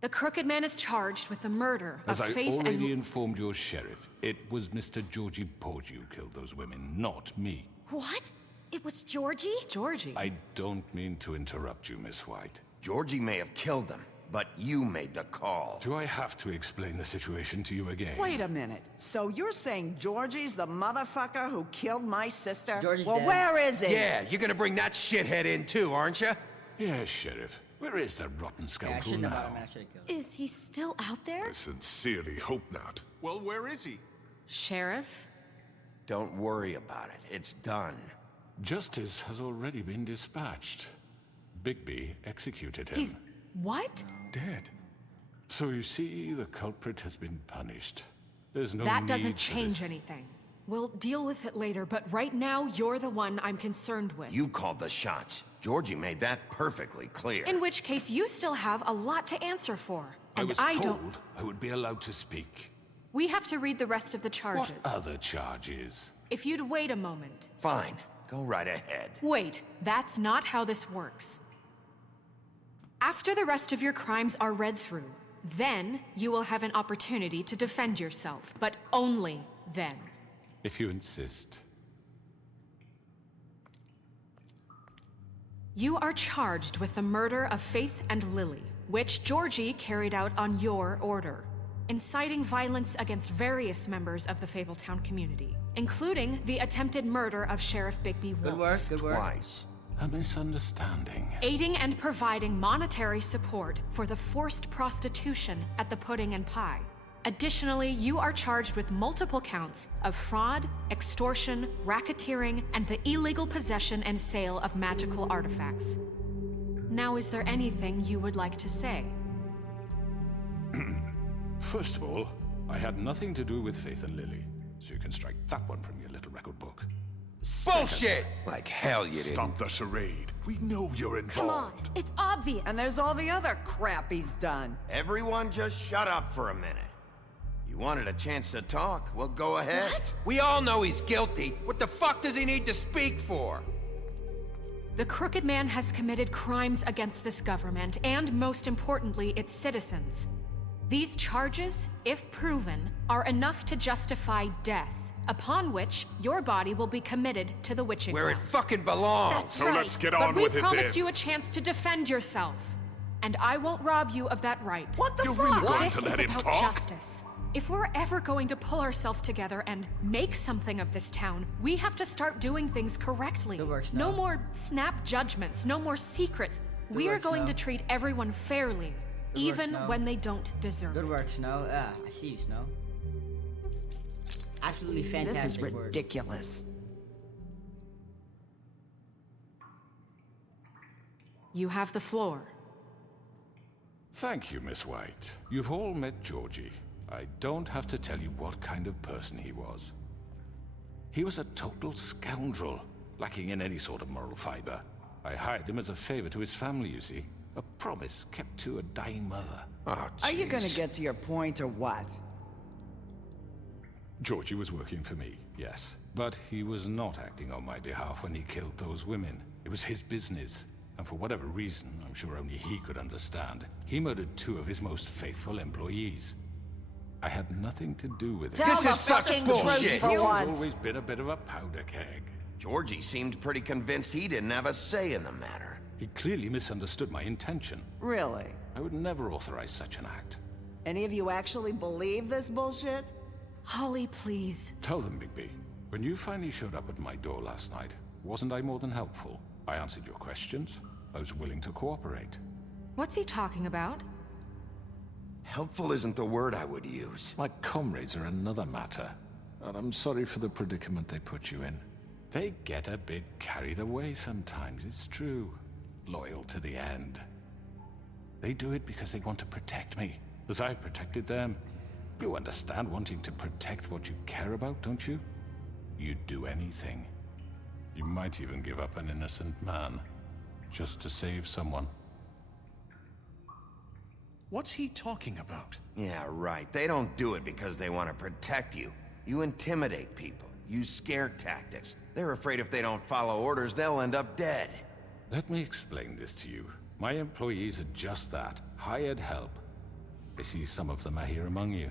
The Crooked Man is charged with the murder As of I Faith already and... informed your sheriff, it was Mr. Georgie Porgy who killed those women, not me. What? It was Georgie? Georgie? I don't mean to interrupt you, Miss White. Georgie may have killed them, but you made the call. Do I have to explain the situation to you again? Wait a minute. So you're saying Georgie's the motherfucker who killed my sister? Georgie's well, dead. where is he? Yeah, you're gonna bring that shithead in too, aren't you? Yes, Sheriff. Where is that rotten Yeah, I scoundrel shouldn't have bought now? him, man. I should have killed him. Is he still out there? Sincerely hope not. Well, where is he? Sheriff? Don't worry about it. It's done. Justice has already been dispatched. BIGBY executed him. He's... what? dead. So you see, the culprit has been punished. There's no That need doesn't for change this. anything. We'll deal with it later, but right now, you're the one I'm concerned with. You called the shots. Georgie made that perfectly clear. In which case, you still have a lot to answer for. I And was I told don't... I would be allowed to speak. We have to read the rest of the charges. What other charges? If you'd wait a moment. Fine. Go right ahead. Wait, that's not how this works. After the rest of your crimes are read through, Then you will have an opportunity to defend yourself, but only then. If you insist. You are charged with the murder of Faith and Lily, which Georgie carried out on your order, inciting violence against various members of the Fabletown community, including the attempted murder of Sheriff BIGBY Wolf. Good work, good work. Twice. A misunderstanding. Aiding and providing monetary support for the forced prostitution at the Pudding and Pie. Additionally, you are charged with multiple counts of fraud, extortion, racketeering, and the illegal possession and sale of magical artifacts. Now, is there anything you would like to say? First of all, I had nothing to do with Faith and Lily, so you can strike that one from your little record book. Bullshit! Like hell you didn't. Stop the charade. We know you're involved. Come on, it's obvious. And there's all the other crap he's done. Everyone just shut up for a minute. You wanted a chance to talk? Well, go ahead. What? We all know he's guilty. What the fuck does he need to speak for? The Crooked Man has committed crimes against this government, and most importantly, its citizens. These charges, if proven, are enough to justify death, upon which your body will be committed to the witching Where it ground. fucking belongs. That's So right. let's get on but with it we promised then. you a chance to defend yourself, and I won't rob you of that right. What the You're fuck? really going This to is let him about talk? justice. If we're ever going to pull ourselves together and make something of this town, we have to start doing things correctly. Good work, No Snow. more snap judgments, no more secrets. We are work, going Snow. to treat everyone fairly, Good work, even Snow. when they don't deserve Good it. work, Snow. I see you, Snow. Absolutely fantastic This is work. ridiculous. You have the floor. Thank you, Miss White. You've all met Georgie. I don't have to tell you what kind of person he was. He was a total scoundrel, lacking in any sort of moral fiber. I hired him as a favor to his family, you see. A promise kept to a dying mother. Oh, Are you gonna jeez. get to your point or what? Georgie was working for me, yes. But he was not acting on my behalf when he killed those women. It was his business. And for whatever reason, I'm sure only he could understand, he murdered 2 of his most faithful employees. I had nothing to do with it. Tell This the is such fucking bullshit. truth for He's once. always been a bit of a powder keg. Georgie seemed pretty convinced he didn't have a say in the matter. He clearly misunderstood my intention. Really? I would never authorize such an act. Any of you actually believe this bullshit? Holly, please. Tell them, Bigby. When you finally showed up at my door last night, wasn't I more than helpful? I answered your questions. I was willing to cooperate. What's he talking about? Helpful isn't the word I would use. My comrades are another matter. And I'm sorry for the predicament they put you in. They get a bit carried away sometimes, it's true. Loyal to the end. They do it because they want to protect me, as I protected them. You understand wanting to protect what you care about, don't you? You'd do anything. You might even give up an innocent man, just to save someone. What's he talking about? Yeah, right. They don't do it because they want to protect you. You intimidate people, use scare tactics. They're afraid if they don't follow orders, they'll end up dead. Let me explain this to you. My employees are just that, hired help. I see some of them are here among you.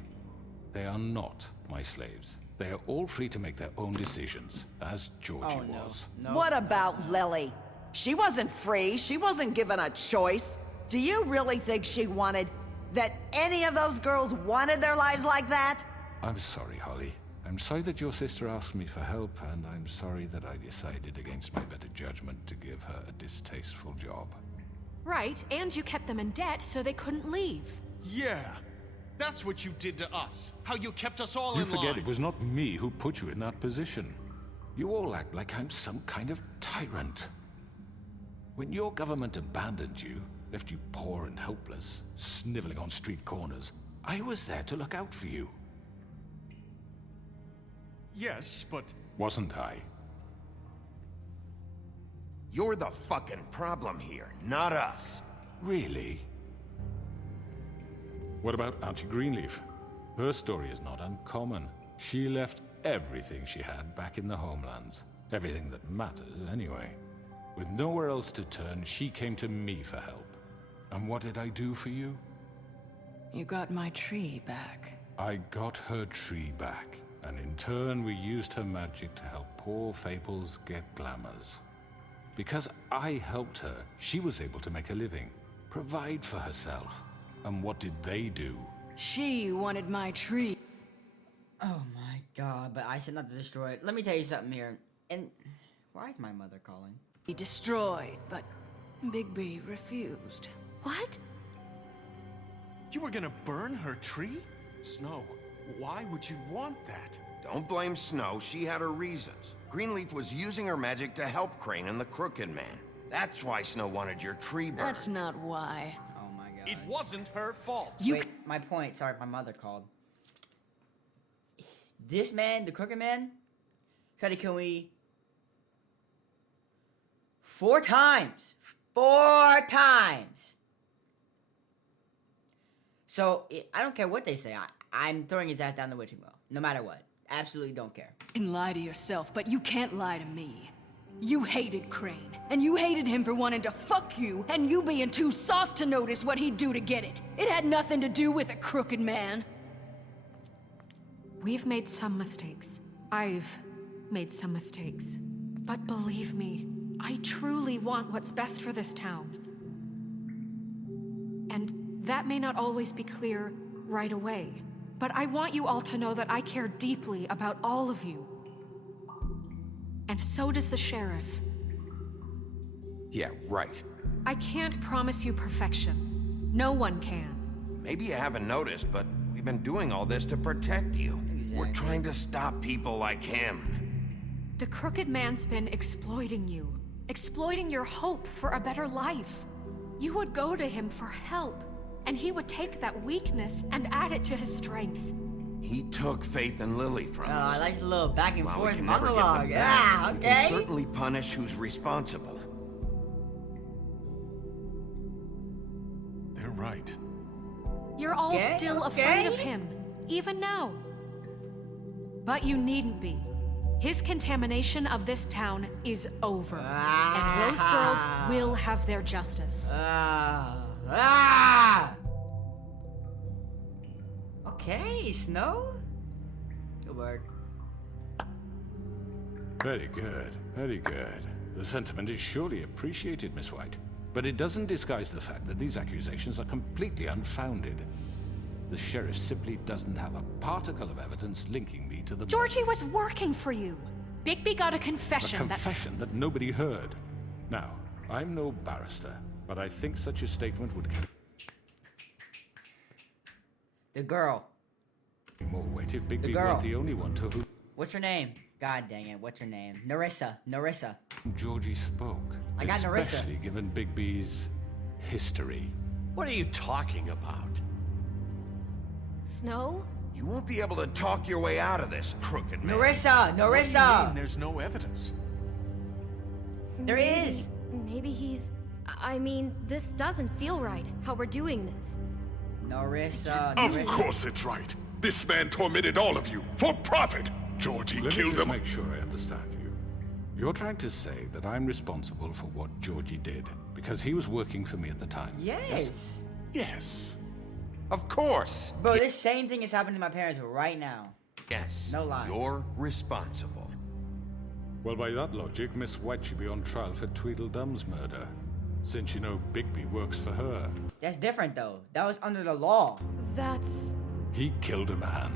They are not my slaves. They are all free to make their own decisions, as Georgie was. No. What about Lily? She wasn't free. She wasn't given a choice. Do you really think she wanted... that any of those girls wanted their lives like that? I'm sorry, Holly. I'm sorry that your sister asked me for help, and I'm sorry that I decided against my better judgment to give her a distasteful job. Right, and you kept them in debt so they couldn't leave. Yeah. That's what you did to us. How you kept us all You in line. forget it was not me who put you in that position. You all act like I'm some kind of tyrant. When your government abandoned you, left you poor and helpless, sniveling on street corners, I was there to look out for you. Yes, but... Wasn't I? You're the fucking problem here, not us. Really? What about Auntie Greenleaf? Her story is not uncommon. She left everything she had back in the homelands. Everything that matters, anyway. With nowhere else to turn, she came to me for help. And what did I do for you? You got my tree back. I got her tree back, and in turn we used her magic to help poor Fables get glamours. Because I helped her, she was able to make a living, provide for herself. And what did they do? She wanted my tree. Oh my god, but I said not to destroy it. Let me tell you something here. And why is my mother calling? He destroyed, but BIGBY refused. What? You were gonna burn her tree? Snow, why would you want that? Don't blame Snow, she had her reasons. Greenleaf was using her magic to help Crane and the Crooked Man. That's why Snow wanted your tree burned. That's not why. Oh my god. It wasn't her fault. Wait, my point. Sorry, my mother called. This man, the Crooked Man, tried to kill me 4 times. 4 times. So, I don't care what they say. I'm throwing his ass down the witching well. No matter what. Absolutely don't care. You can lie to yourself, but you can't lie to me. You hated Crane, and you hated him for wanting to fuck you, and you being too soft to notice what he'd do to get it. It had nothing to do with a Crooked Man. We've made some mistakes. I've made some mistakes. But believe me, I truly want what's best for this town. And that may not always be clear right away, but I want you all to know that I care deeply about all of you. And so does the sheriff. Yeah, right. I can't promise you perfection. No one can. Maybe you haven't noticed, but we've been doing all this to protect you. Exactly. We're trying to stop people like him. The Crooked Man's been exploiting you. Exploiting your hope for a better life. You would go to him for help, and he would take that weakness and add it to his strength. He took Faith and Lily from us. I like the little back and While we forth can never get them monologue. back, Yeah, we okay. can certainly punish who's responsible. They're right. You're all Okay, still okay. afraid of him, even now. But you needn't be. His contamination of this town is over. And those girls will have their justice. Okay, Snow. Good work. Very good, very good. The sentiment is surely appreciated, Miss White. But it doesn't disguise the fact that these accusations are completely unfounded. The sheriff simply doesn't have a particle of evidence linking me to the... Georgie was working for you. BIGBY got a A confession confession that nobody heard. Now, I'm no barrister, but I think such a statement would carry The girl. more weight if BIGBY girl. weren't the only one to whom What's her name? God dang it, what's her name? Narissa. Georgie spoke. I got Narissa. Especially given BIGBY's history. What are you talking about? Snow? You won't be able to talk your way out of this, Crooked Man. Narissa! What do you mean Narissa! there's no evidence? There is! Maybe he's... I mean, this doesn't feel right, how we're doing this. Narissa. Of Narissa. course it's right. This man tormented all of you for profit. Georgie Let me killed just him. make sure I understand you. You're trying to say that I'm responsible for what Georgie did because he was working for me at the time. Yes. Yes. Of course. Bro, this same thing is happening to my parents right now. Yes. No lie. You're responsible. Well, by that logic, Miss White should be on trial for Tweedledum's murder. Since you know BIGBY works for her. That's different though. That was under the law. That's... He killed a man.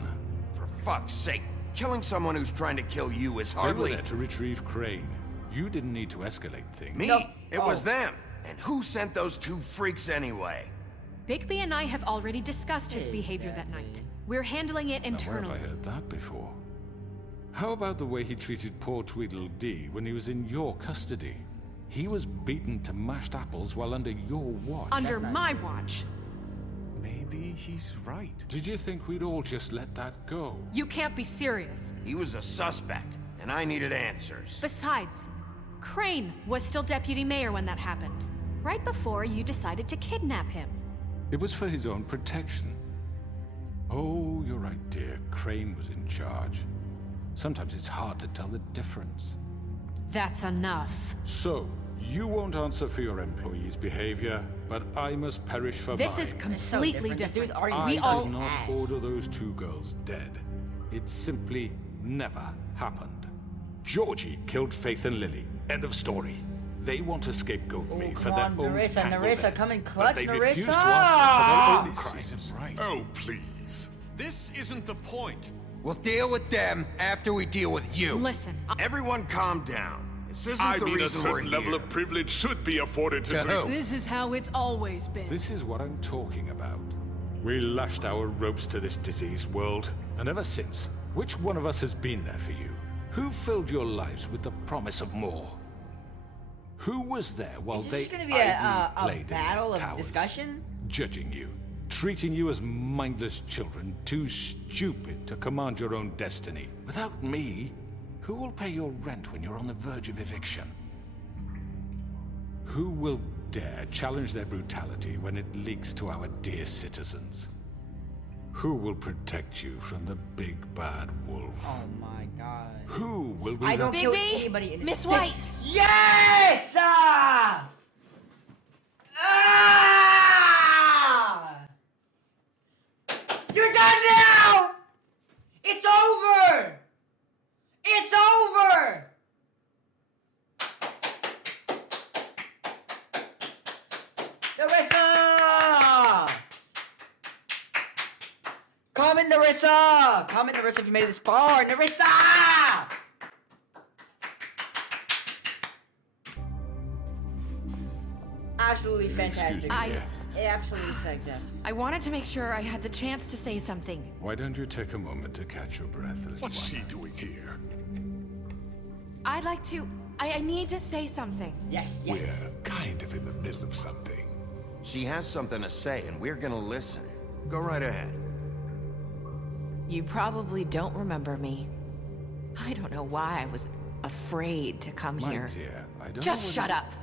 For fuck's sake, killing someone who's trying to kill you is They were hardly... there to retrieve Crane. You didn't need to escalate things. Me? No. It was Oh. them. And who sent those 2 freaks anyway? BIGBY and I have already discussed his behavior that night. We're handling it Now, where internally. have I heard that before? How about the way he treated poor Tweedledee when he was in your custody? He was beaten to mashed apples while under your watch. Under my watch. Maybe he's right. Did you think we'd all just let that go? You can't be serious. He was a suspect, and I needed answers. Besides, Crane was still deputy mayor when that happened. Right before you decided to kidnap him. It was for his own protection. Oh, you're right, dear. Crane was in charge. Sometimes it's hard to tell the difference. That's enough. So, you won't answer for your employees' behavior, but I must perish for This mine. is completely This dude different. already We I all did not ass. order those 2 girls dead. It simply never happened. Georgie killed Faith and Lily. End of story. They want to scapegoat me for come their on, own Narissa, tangled Narissa, ends, come in but clutch, they refuse to Narissa! answer for their own This crimes. isn't right. Oh, please. This isn't the point. We'll deal with them after we deal with you. listen. Everyone calm down. This isn't I the mean, a reason we're certain level here. of privilege should be afforded to To who? This is how it's always been. This is what I'm talking about. We lashed our ropes to this diseased world, and ever since, which one of us has been there for you? Who filled your lives with the promise of more? Who was there while Is this they just gonna be idly a played in battle their of towers, discussion? judging you, treating you as mindless children, too stupid to command your own destiny? Without me, who will pay your rent when you're on the verge of eviction? Who will dare challenge their brutality when it leaks to our dear citizens? Who will protect you from the big bad wolf? Oh my god. Who will be I the... don't kill BIGBY, anybody in this Miss stick. White. Yes! Ah! Ah! You're done now! It's over! It's over! Narissa! Comment Narissa! Comment Narissa if you made it this far! Narissa! Absolutely fantastic. Excuse me, Absolutely fantastic. I wanted to make sure I had the chance to say something. Why don't you take a moment to catch your breath, little What's one? she doing here? I'd like to... I need to say something. Yes, We're kind of in the middle of something. She has something to say, and we're gonna listen. Go right ahead. You probably don't remember me. I don't know why I was afraid to come My here. dear, I don't Just know shut whether- up.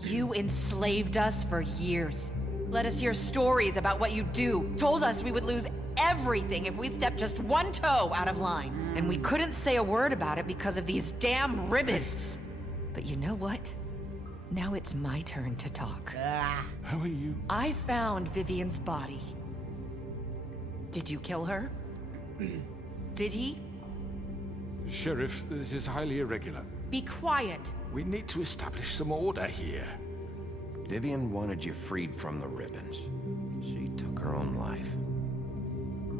You enslaved us for years. Let us hear stories about what you do. Told us we would lose everything if we stepped just one toe out of line. And we couldn't say a word about it because of these damn ribbons. But you know what? Now it's my turn to talk. How are you? I found Vivian's body. Did you kill her? Did he? Sheriff, this is highly irregular. Be quiet. We need to establish some order here. Vivian wanted you freed from the ribbons. She took her own life.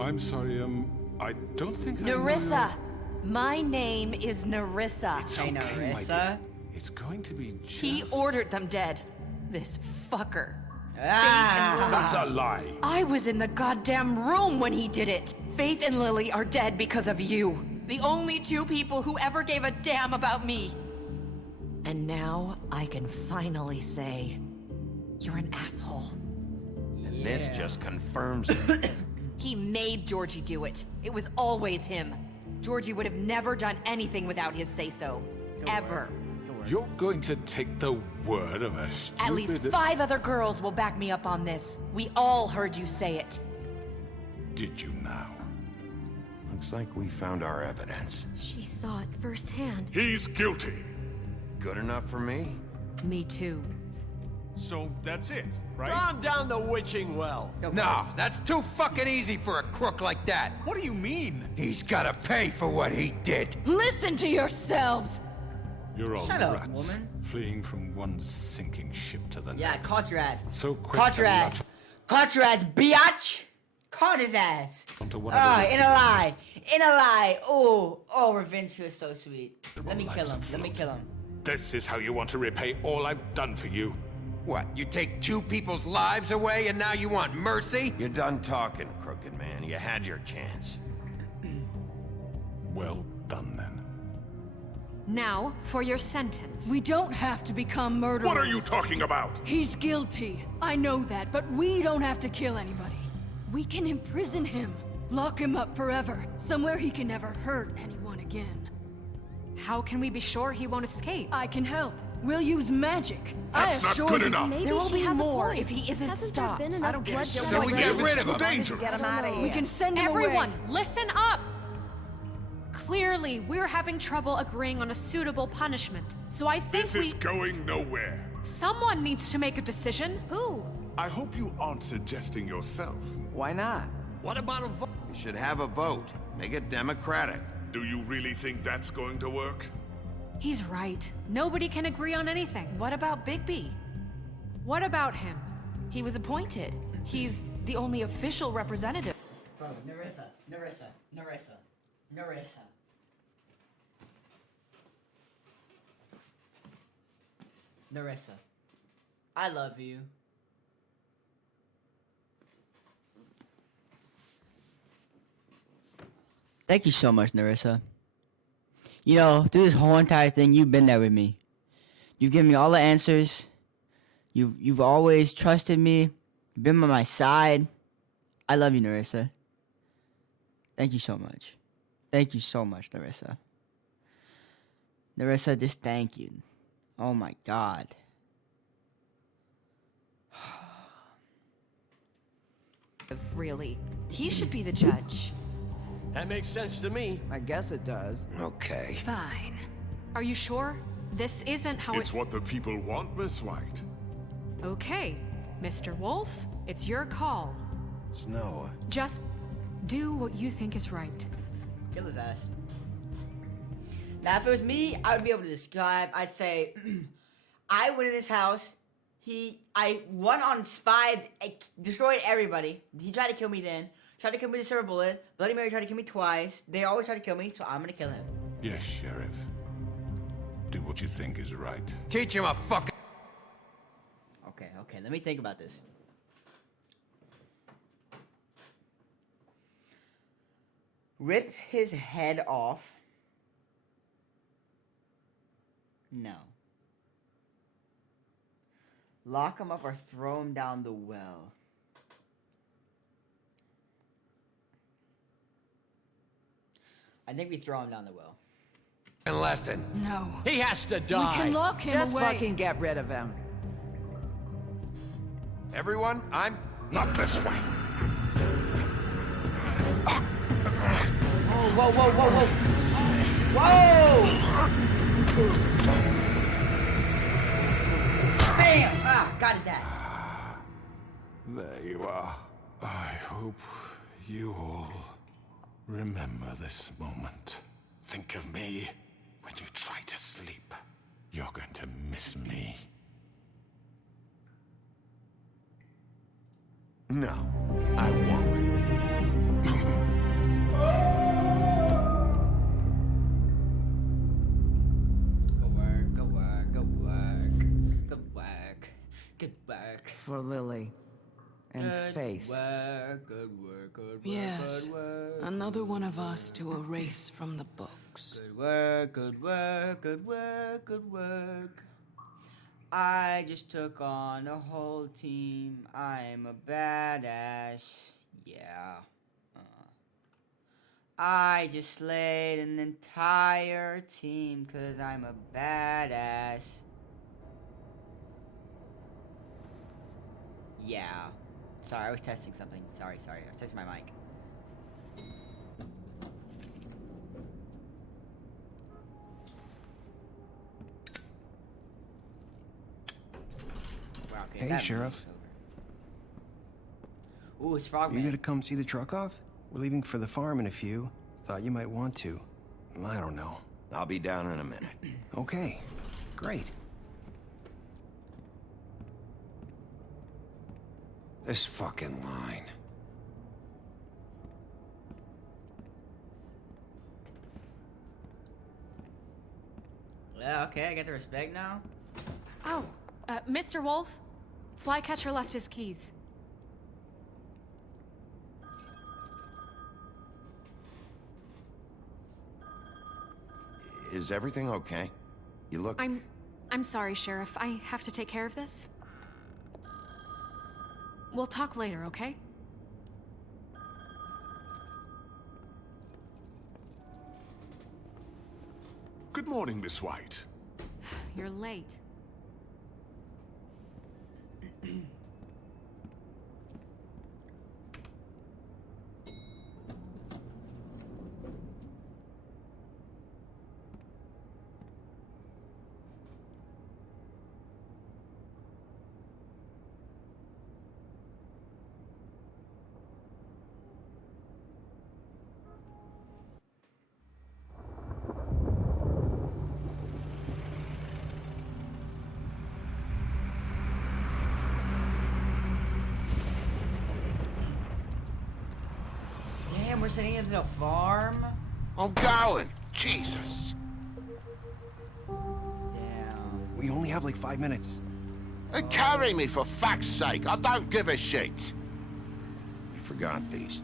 I'm sorry, I don't think Narissa! My name is Narissa. It's okay, my dear. It's going to be just... He ordered them dead. This fucker. That's a lie. I was in the goddamn room when he did it. Faith and Lily are dead because of you. The only 2 people who ever gave a damn about me. And now I can finally say, you're an asshole. And this just confirms it. He made Georgie do it. It was always him. Georgie would have never done anything without his say-so. Ever. You're going to take the word of a stupid... At least 5 other girls will back me up on this. We all heard you say it. Did you now? Looks like we found our evidence. She saw it firsthand. He's guilty. Good enough for me? Me too. So that's it, right? Calm down the witching well. No, that's too fucking easy for a crook like that. What do you mean? He's gotta pay for what he did. Listen to yourselves! You're all Shut up, rats, woman. fleeing from one sinking ship to the Yeah, next. caught your ass. So quick Caught to your ass. latch Caught your ass, biatch. Caught his ass. onto whatever Ah, it in a lie. In a lie. Oh, revenge feels so sweet. Let me kill lives him. Let me kill him. This is how you want to repay all I've done for you. What, you take 2 people's lives away and now you want mercy? You're done talking, crooked man. You had your chance. Well done, then. Now, for your sentence. We don't have to become murderers. What are you talking about? He's guilty. I know that, but we don't have to kill anybody. We can imprison him. Lock him up forever. Somewhere he can never hurt anyone again. How can we be sure he won't escape? I can help. We'll use magic. That's I not assure good you. enough. There will be has a more point. if he isn't Hasn't stopped. there been enough bloodshed? So we get rid It's of too him. dangerous. Get him out of here. We can send him Everyone, away. listen up! Clearly, we're having trouble agreeing on a suitable punishment, so I think This is going nowhere. Someone needs to make a decision. Who? I hope you aren't suggesting yourself. Why not? What about a vote? You should have a vote. Make it democratic. Do you really think that's going to work? He's right. Nobody can agree on anything. What about Bigby? What about him? He was appointed. He's the only official representative. Bro, Narissa. Narissa, I love you. Thank you so much, Narissa. You know, through this whole entire thing, you've been there with me. You've given me all the answers. You've always trusted me. You've been by my side. I love you, Narissa. Thank you so much. Thank you so much, Narissa. Narissa, just thank you. Oh my God. Really, he should be the judge. That makes sense to me. I guess it does. Okay. Fine. Are you sure? This isn't how It's what the people want, Miss White. Okay, Mr. Wolf, it's your call. Snow. Just do what you think is right. Kill his ass. Now, if it was me, I would be able to describe. I'd say, I went in this house. I won on 5, destroyed everybody. He tried to kill me then. Tried to kill me with a silver bullet. Bloody Mary tried to kill me twice. They always try to kill me, so I'm gonna kill him. Yes, Sheriff. Do what you think is right. Teach him a fucking... Okay, let me think about this. Rip his head off. No. Lock him up or throw him down the well. I think we throw him down the well. Lesson. No. He has to die. We can lock him Just away. fucking get rid of him. Everyone, I'm... Not this way. Oh, whoa. Bam! Ah, got his ass. There you are. I hope you all remember this moment. Think of me when you try to sleep. You're going to miss me. No, I won't. Good work. For Lily. And Faith. Good work. Yes. Good work. Another one of us to erase from the books. Good work. I just took on a whole team. I'm a badass. Yeah. I just slayed an entire team 'cause I'm a badass. Yeah. Sorry, I was testing something. Sorry. I was testing my mic. Wow, okay, Hey, that Sheriff. Ooh, it's Frogman. You gonna come see the truck off? We're leaving for the farm in a few. Thought you might want to. I don't know. I'll be down in a minute. Okay, great. This fucking line. Yeah, okay, I get the respect now. Oh, Mr. Wolf, Flycatcher left his keys. Is everything okay? You look... I'm sorry, Sheriff. I have to take care of this. We'll talk later, okay? Good morning, Miss White. You're late. we're sending him to a farm? I'm going. Jesus. Damn. We only have like 5 minutes. Carry me for fuck's sake. I don't give a shit. You forgot these.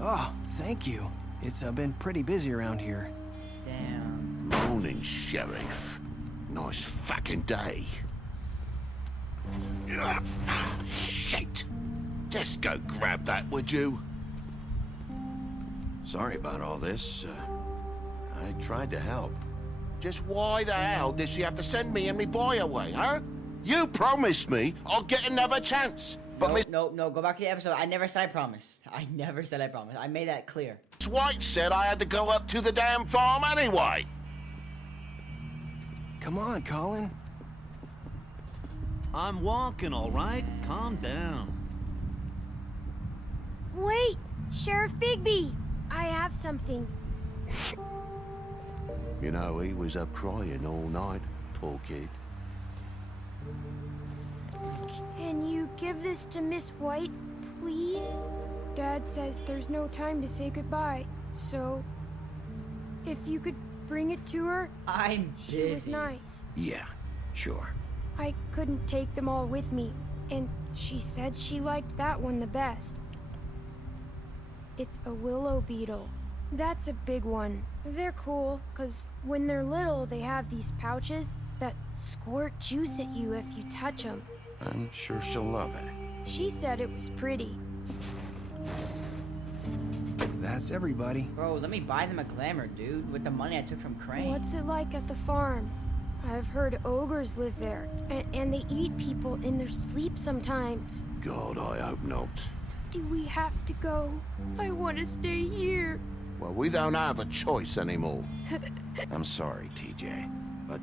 Oh, thank you. It's been pretty busy around here. Damn. Morning, Sheriff. Nice fucking day. Shit. Just go grab that, would you? Sorry about all this. I tried to help. Just why the hell did she have to send me and me boy away, huh? You promised me I'll get another chance. But No, go back to the episode. I never said I promised. I never said I promised. I made that clear. Miss White said I had to go up to the damn farm anyway. Come on, Colin. I'm walking, all right? Calm down. Wait! Sheriff Bigby! I have something. You know, he was up crying all night, poor kid. Can you give this to Miss White, please? Dad says there's no time to say goodbye, so... if you could bring it to her... I'm busy. She was nice. Yeah, sure. I couldn't take them all with me, and she said she liked that one the best. It's a willow beetle. That's a big one. They're cool, 'cause when they're little, they have these pouches that squirt juice at you if you touch them. I'm sure she'll love it. She said it was pretty. That's everybody. Bro, let me buy them a glamour, dude, with the money I took from Crane. What's it like at the farm? I've heard ogres live there, and they eat people in their sleep sometimes. God, I hope not. Do we have to go? I want to stay here. Well, we don't have a choice anymore. I'm sorry, TJ. But,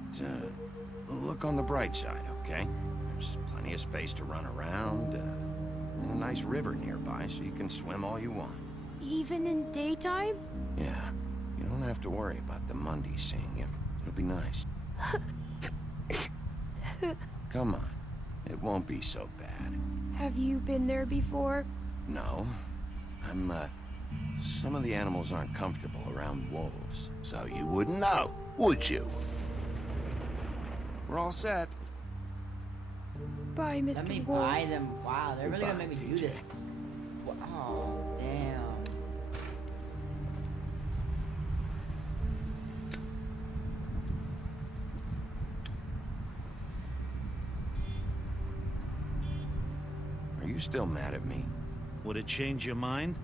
look on the bright side, okay? There's plenty of space to run around, and a nice river nearby so you can swim all you want. Even in daytime? Yeah, you don't have to worry about the Mundies seeing you. It'll be nice. Come on, it won't be so bad. Have you been there before? No, some of the animals aren't comfortable around wolves. So you wouldn't know, would you? We're all set. Bye, Mr. Let me Wolf. buy them. Wow, they're really gonna make me do this. Oh, damn. Are you still mad at me? Would it change your mind?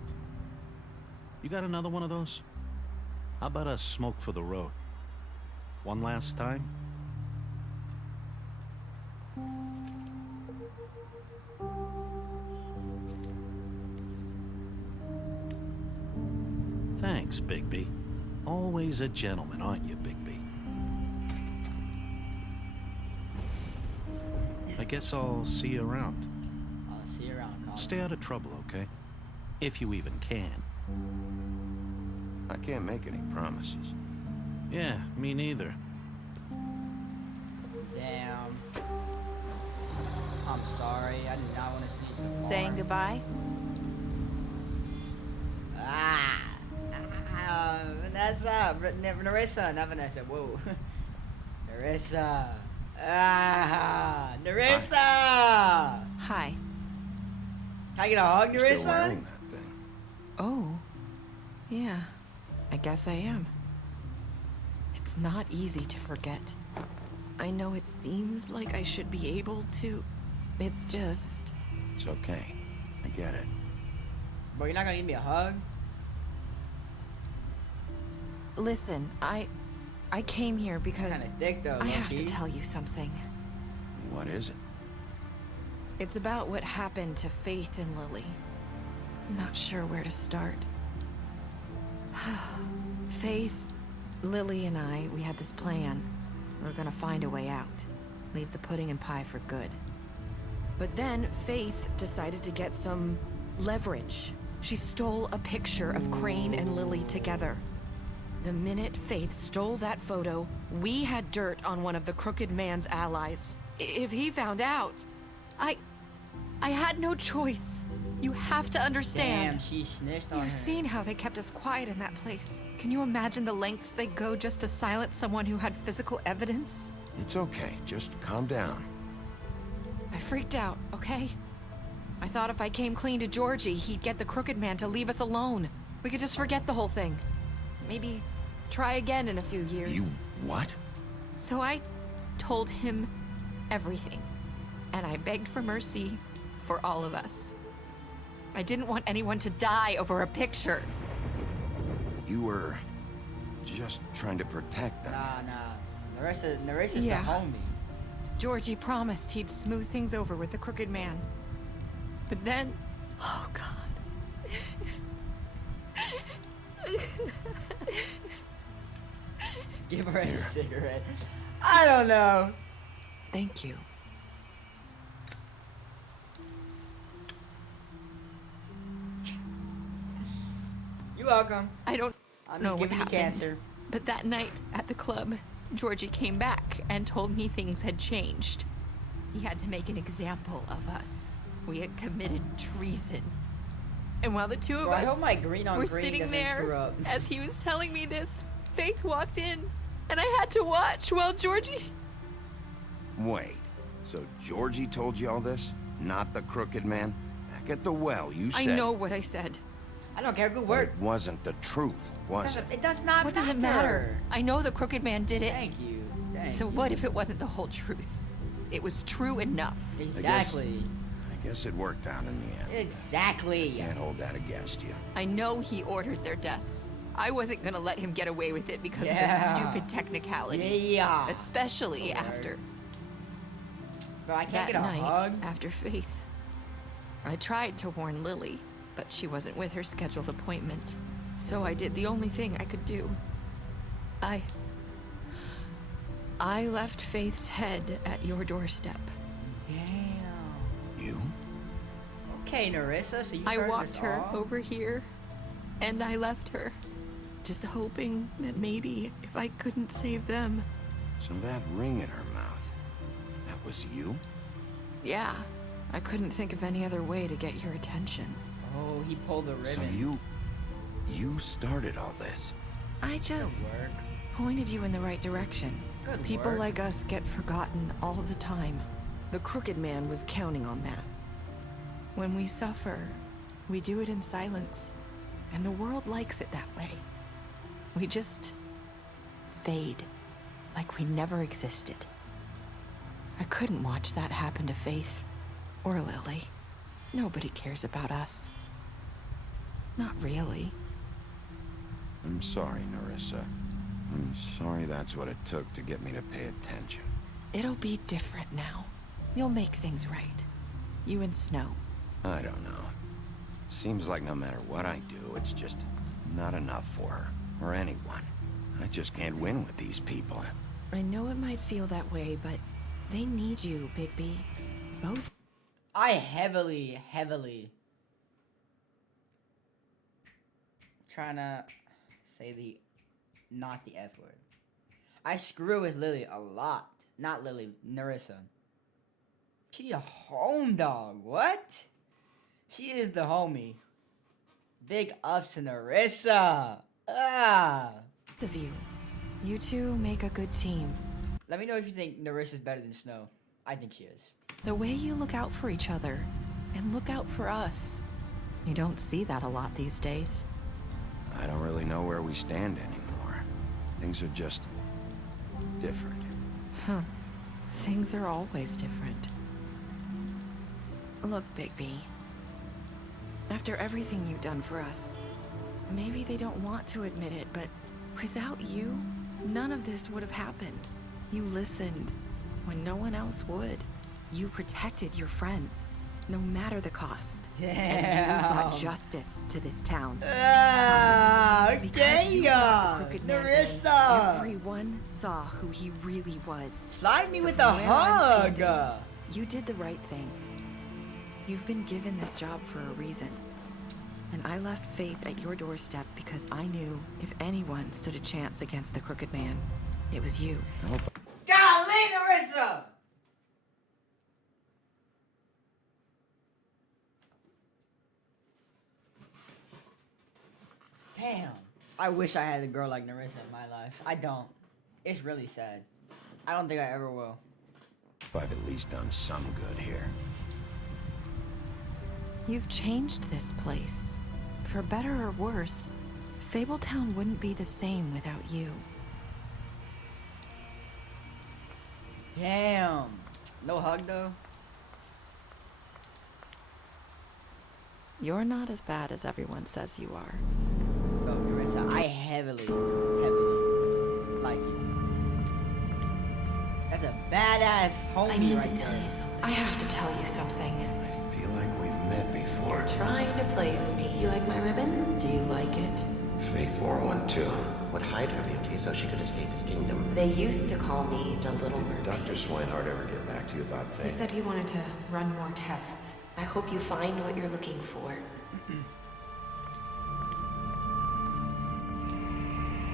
You got another one of those? How about a smoke for the road? One last time? Thanks, Bigby. Always a gentleman, aren't you, Bigby? I guess I'll see you around. I'll see you around, Colin. Stay out of trouble, okay? If you even can. I can't make any promises. Yeah, me neither. Damn. I'm sorry. I did not want to sneak to the farm. Saying goodbye? Vanessa. Narissa, not Vanessa. Whoa. Narissa. Narissa! Hi. Can I get a hug, You're Narissa? still wearing that thing. Oh. Yeah. I guess I am. It's not easy to forget. I know it seems like I should be able to. It's just... It's okay. I get it. Bro, you're not gonna give me a hug? Listen, I came here because Kinda thick, though, I have to low-key. tell you something. What is it? It's about what happened to Faith and Lily. I'm not sure where to start. Faith, Lily, and I, we had this plan. We were gonna find a way out. Leave the pudding and pie for good. But then Faith decided to get some leverage. She stole a picture of Crane and Lily together. The minute Faith stole that photo, we had dirt on one of the Crooked Man's allies. If he found out, I had no choice. You have to understand. Damn, she snitched on her. You've seen how they kept us quiet in that place. Can you imagine the lengths they go just to silence someone who had physical evidence? It's okay. Just calm down. I freaked out, okay? I thought if I came clean to Georgie, he'd get the crooked man to leave us alone. We could just forget the whole thing. Maybe try again in a few years. You what? So I told him everything. And I begged for mercy for all of us. I didn't want anyone to die over a picture. You were just trying to protect them. Nah. Narissa's Yeah. the homie. Georgie promised he'd smooth things over with the crooked man. But then... Oh, God. Give her a cigarette. I don't know. Thank you. You're welcome. I don't I'm know just what giving you happened. cancer. But that night at the club, Georgie came back and told me things had changed. He had to make an example of us. We had committed treason. And while the two of Bro, I us hope my green on were green sitting doesn't screw there, up. as he was telling me this, Faith walked in, and I had to watch while Georgie... Wait, so Georgie told you all this? Not the crooked man? Back at the well, you said... I know what I said. I don't care. Good But work. it wasn't the truth, was it? It does not What does it matter? I know the crooked man did it. Thank you. Thank So you. what if it wasn't the whole truth? It was true enough. Exactly. I guess it worked out in the end. Exactly. Can't hold that against you. I know he ordered their deaths. I wasn't gonna let him get away with it because Yeah. of a stupid technicality. Yeah. Especially after Bro, I can't that get a night hug. after Faith. I tried to warn Lily, but she wasn't with her scheduled appointment. So I did the only thing I could do. I left Faith's head at your doorstep. Damn. You? Okay, Narissa, so you I turned walked this her off? over here, and I left her. Just hoping that maybe if I couldn't save them. So that ring in her mouth, that was you? Yeah, I couldn't think of any other way to get your attention. Oh, he pulled the ribbon. So you started all this? I just Good work. pointed you in the right direction. Good People work. like us get forgotten all the time. The crooked man was counting on that. When we suffer, we do it in silence, and the world likes it that way. We just fade, like we never existed. I couldn't watch that happen to Faith, or Lily. Nobody cares about us. Not really. I'm sorry, Narissa. I'm sorry that's what it took to get me to pay attention. It'll be different now. You'll make things right. You and Snow. I don't know. Seems like no matter what I do, it's just not enough for her, or anyone. I just can't win with these people. I know it might feel that way, but they need you, BIGBY. Both. I heavily trying to say not the F word. I screw with Lily a lot. Not Lily, Narissa. She a home dog. What? She is the homie. Big ups to Narissa. The view. You two make a good team. Let me know if you think Narissa's better than Snow. I think she is. The way you look out for each other, and look out for us. You don't see that a lot these days. I don't really know where we stand anymore. Things are just different. Huh. Things are always different. Look, BIGBY. After everything you've done for us, maybe they don't want to admit it, but without you, none of this would have happened. You listened when no one else would. You protected your friends, no matter the cost. And you brought justice to this town. Because you brought the crooked man in, Narissa! everyone saw who he really was. Slide me So with from a where I'm hug. standing, you did the right thing. You've been given this job for a reason. And I left Faith at your doorstep because I knew if anyone stood a chance against the crooked man, it was you. Golly, Narissa! I wish I had a girl like Nerissa in my life. I don't. It's really sad. I don't think I ever will. I've at least done some good here. You've changed this place. For better or worse, Fabletown wouldn't be the same without you. Damn. No hug though? You're not as bad as everyone says you are. No, Nerissa, I heavily like you. That's a badass homie I need right to tell there. you something. I have to tell you something. I feel like we've met before. You're trying to place me. You like my ribbon? Do you like it? Faith wore one too. Would hide her beauty so she could escape his kingdom. They used to call me the Little Mermaid. Dr. Swinehart ever get back to you about Faith? He said he wanted to run more tests. I hope you find what you're looking for.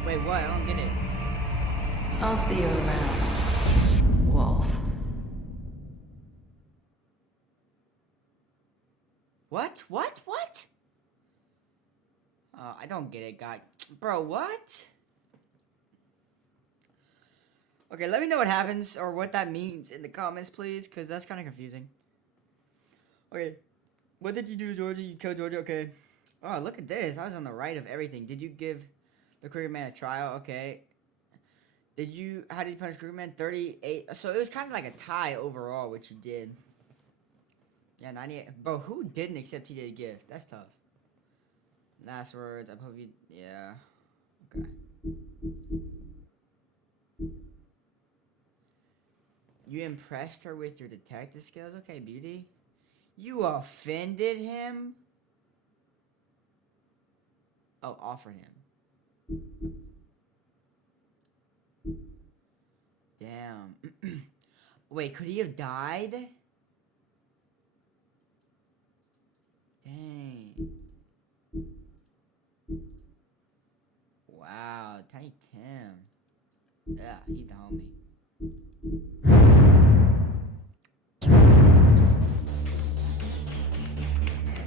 Wait, what? I don't get it. I'll see you around, Wolf. What? What? What? I don't get it, guy. Bro, what? Okay, let me know what happens or what that means in the comments, please, because that's kind of confusing. Okay, what did you do, Georgia? You killed Georgia? Okay. Oh, look at this. I was on the right of everything. Did you give the Crooked Man a trial? Okay. How did you punish Crooked Man? 38. So it was kind of like a tie overall, which you did. Yeah, 98. Bro, who didn't accept TJ's gift? That's tough. Last words. I hope you. Yeah. Okay. You impressed her with your detective skills? Okay, beauty. You offended him? Oh, offered him. Damn. Wait, could he have died? Dang. Wow, Tiny Tim. Yeah, he's the homie.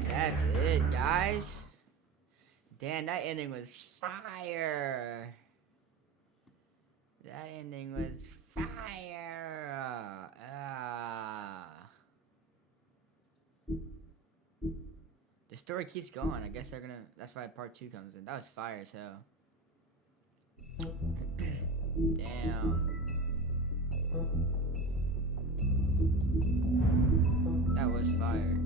That's it, guys. Damn, that ending was fire. That ending was fire. The story keeps going. I guess they're gonna. That's why part 2 comes in. That was fire as hell. Damn. That was fire.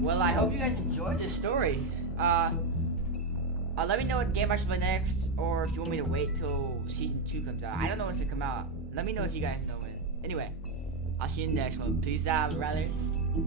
Well, I hope you guys enjoyed this story. Let me know what game I should play next, or if you want me to wait till season 2 comes out. I don't know when it's gonna come out. Let me know if you guys know when. Anyway, I'll see you in the next one. Peace out, brothers.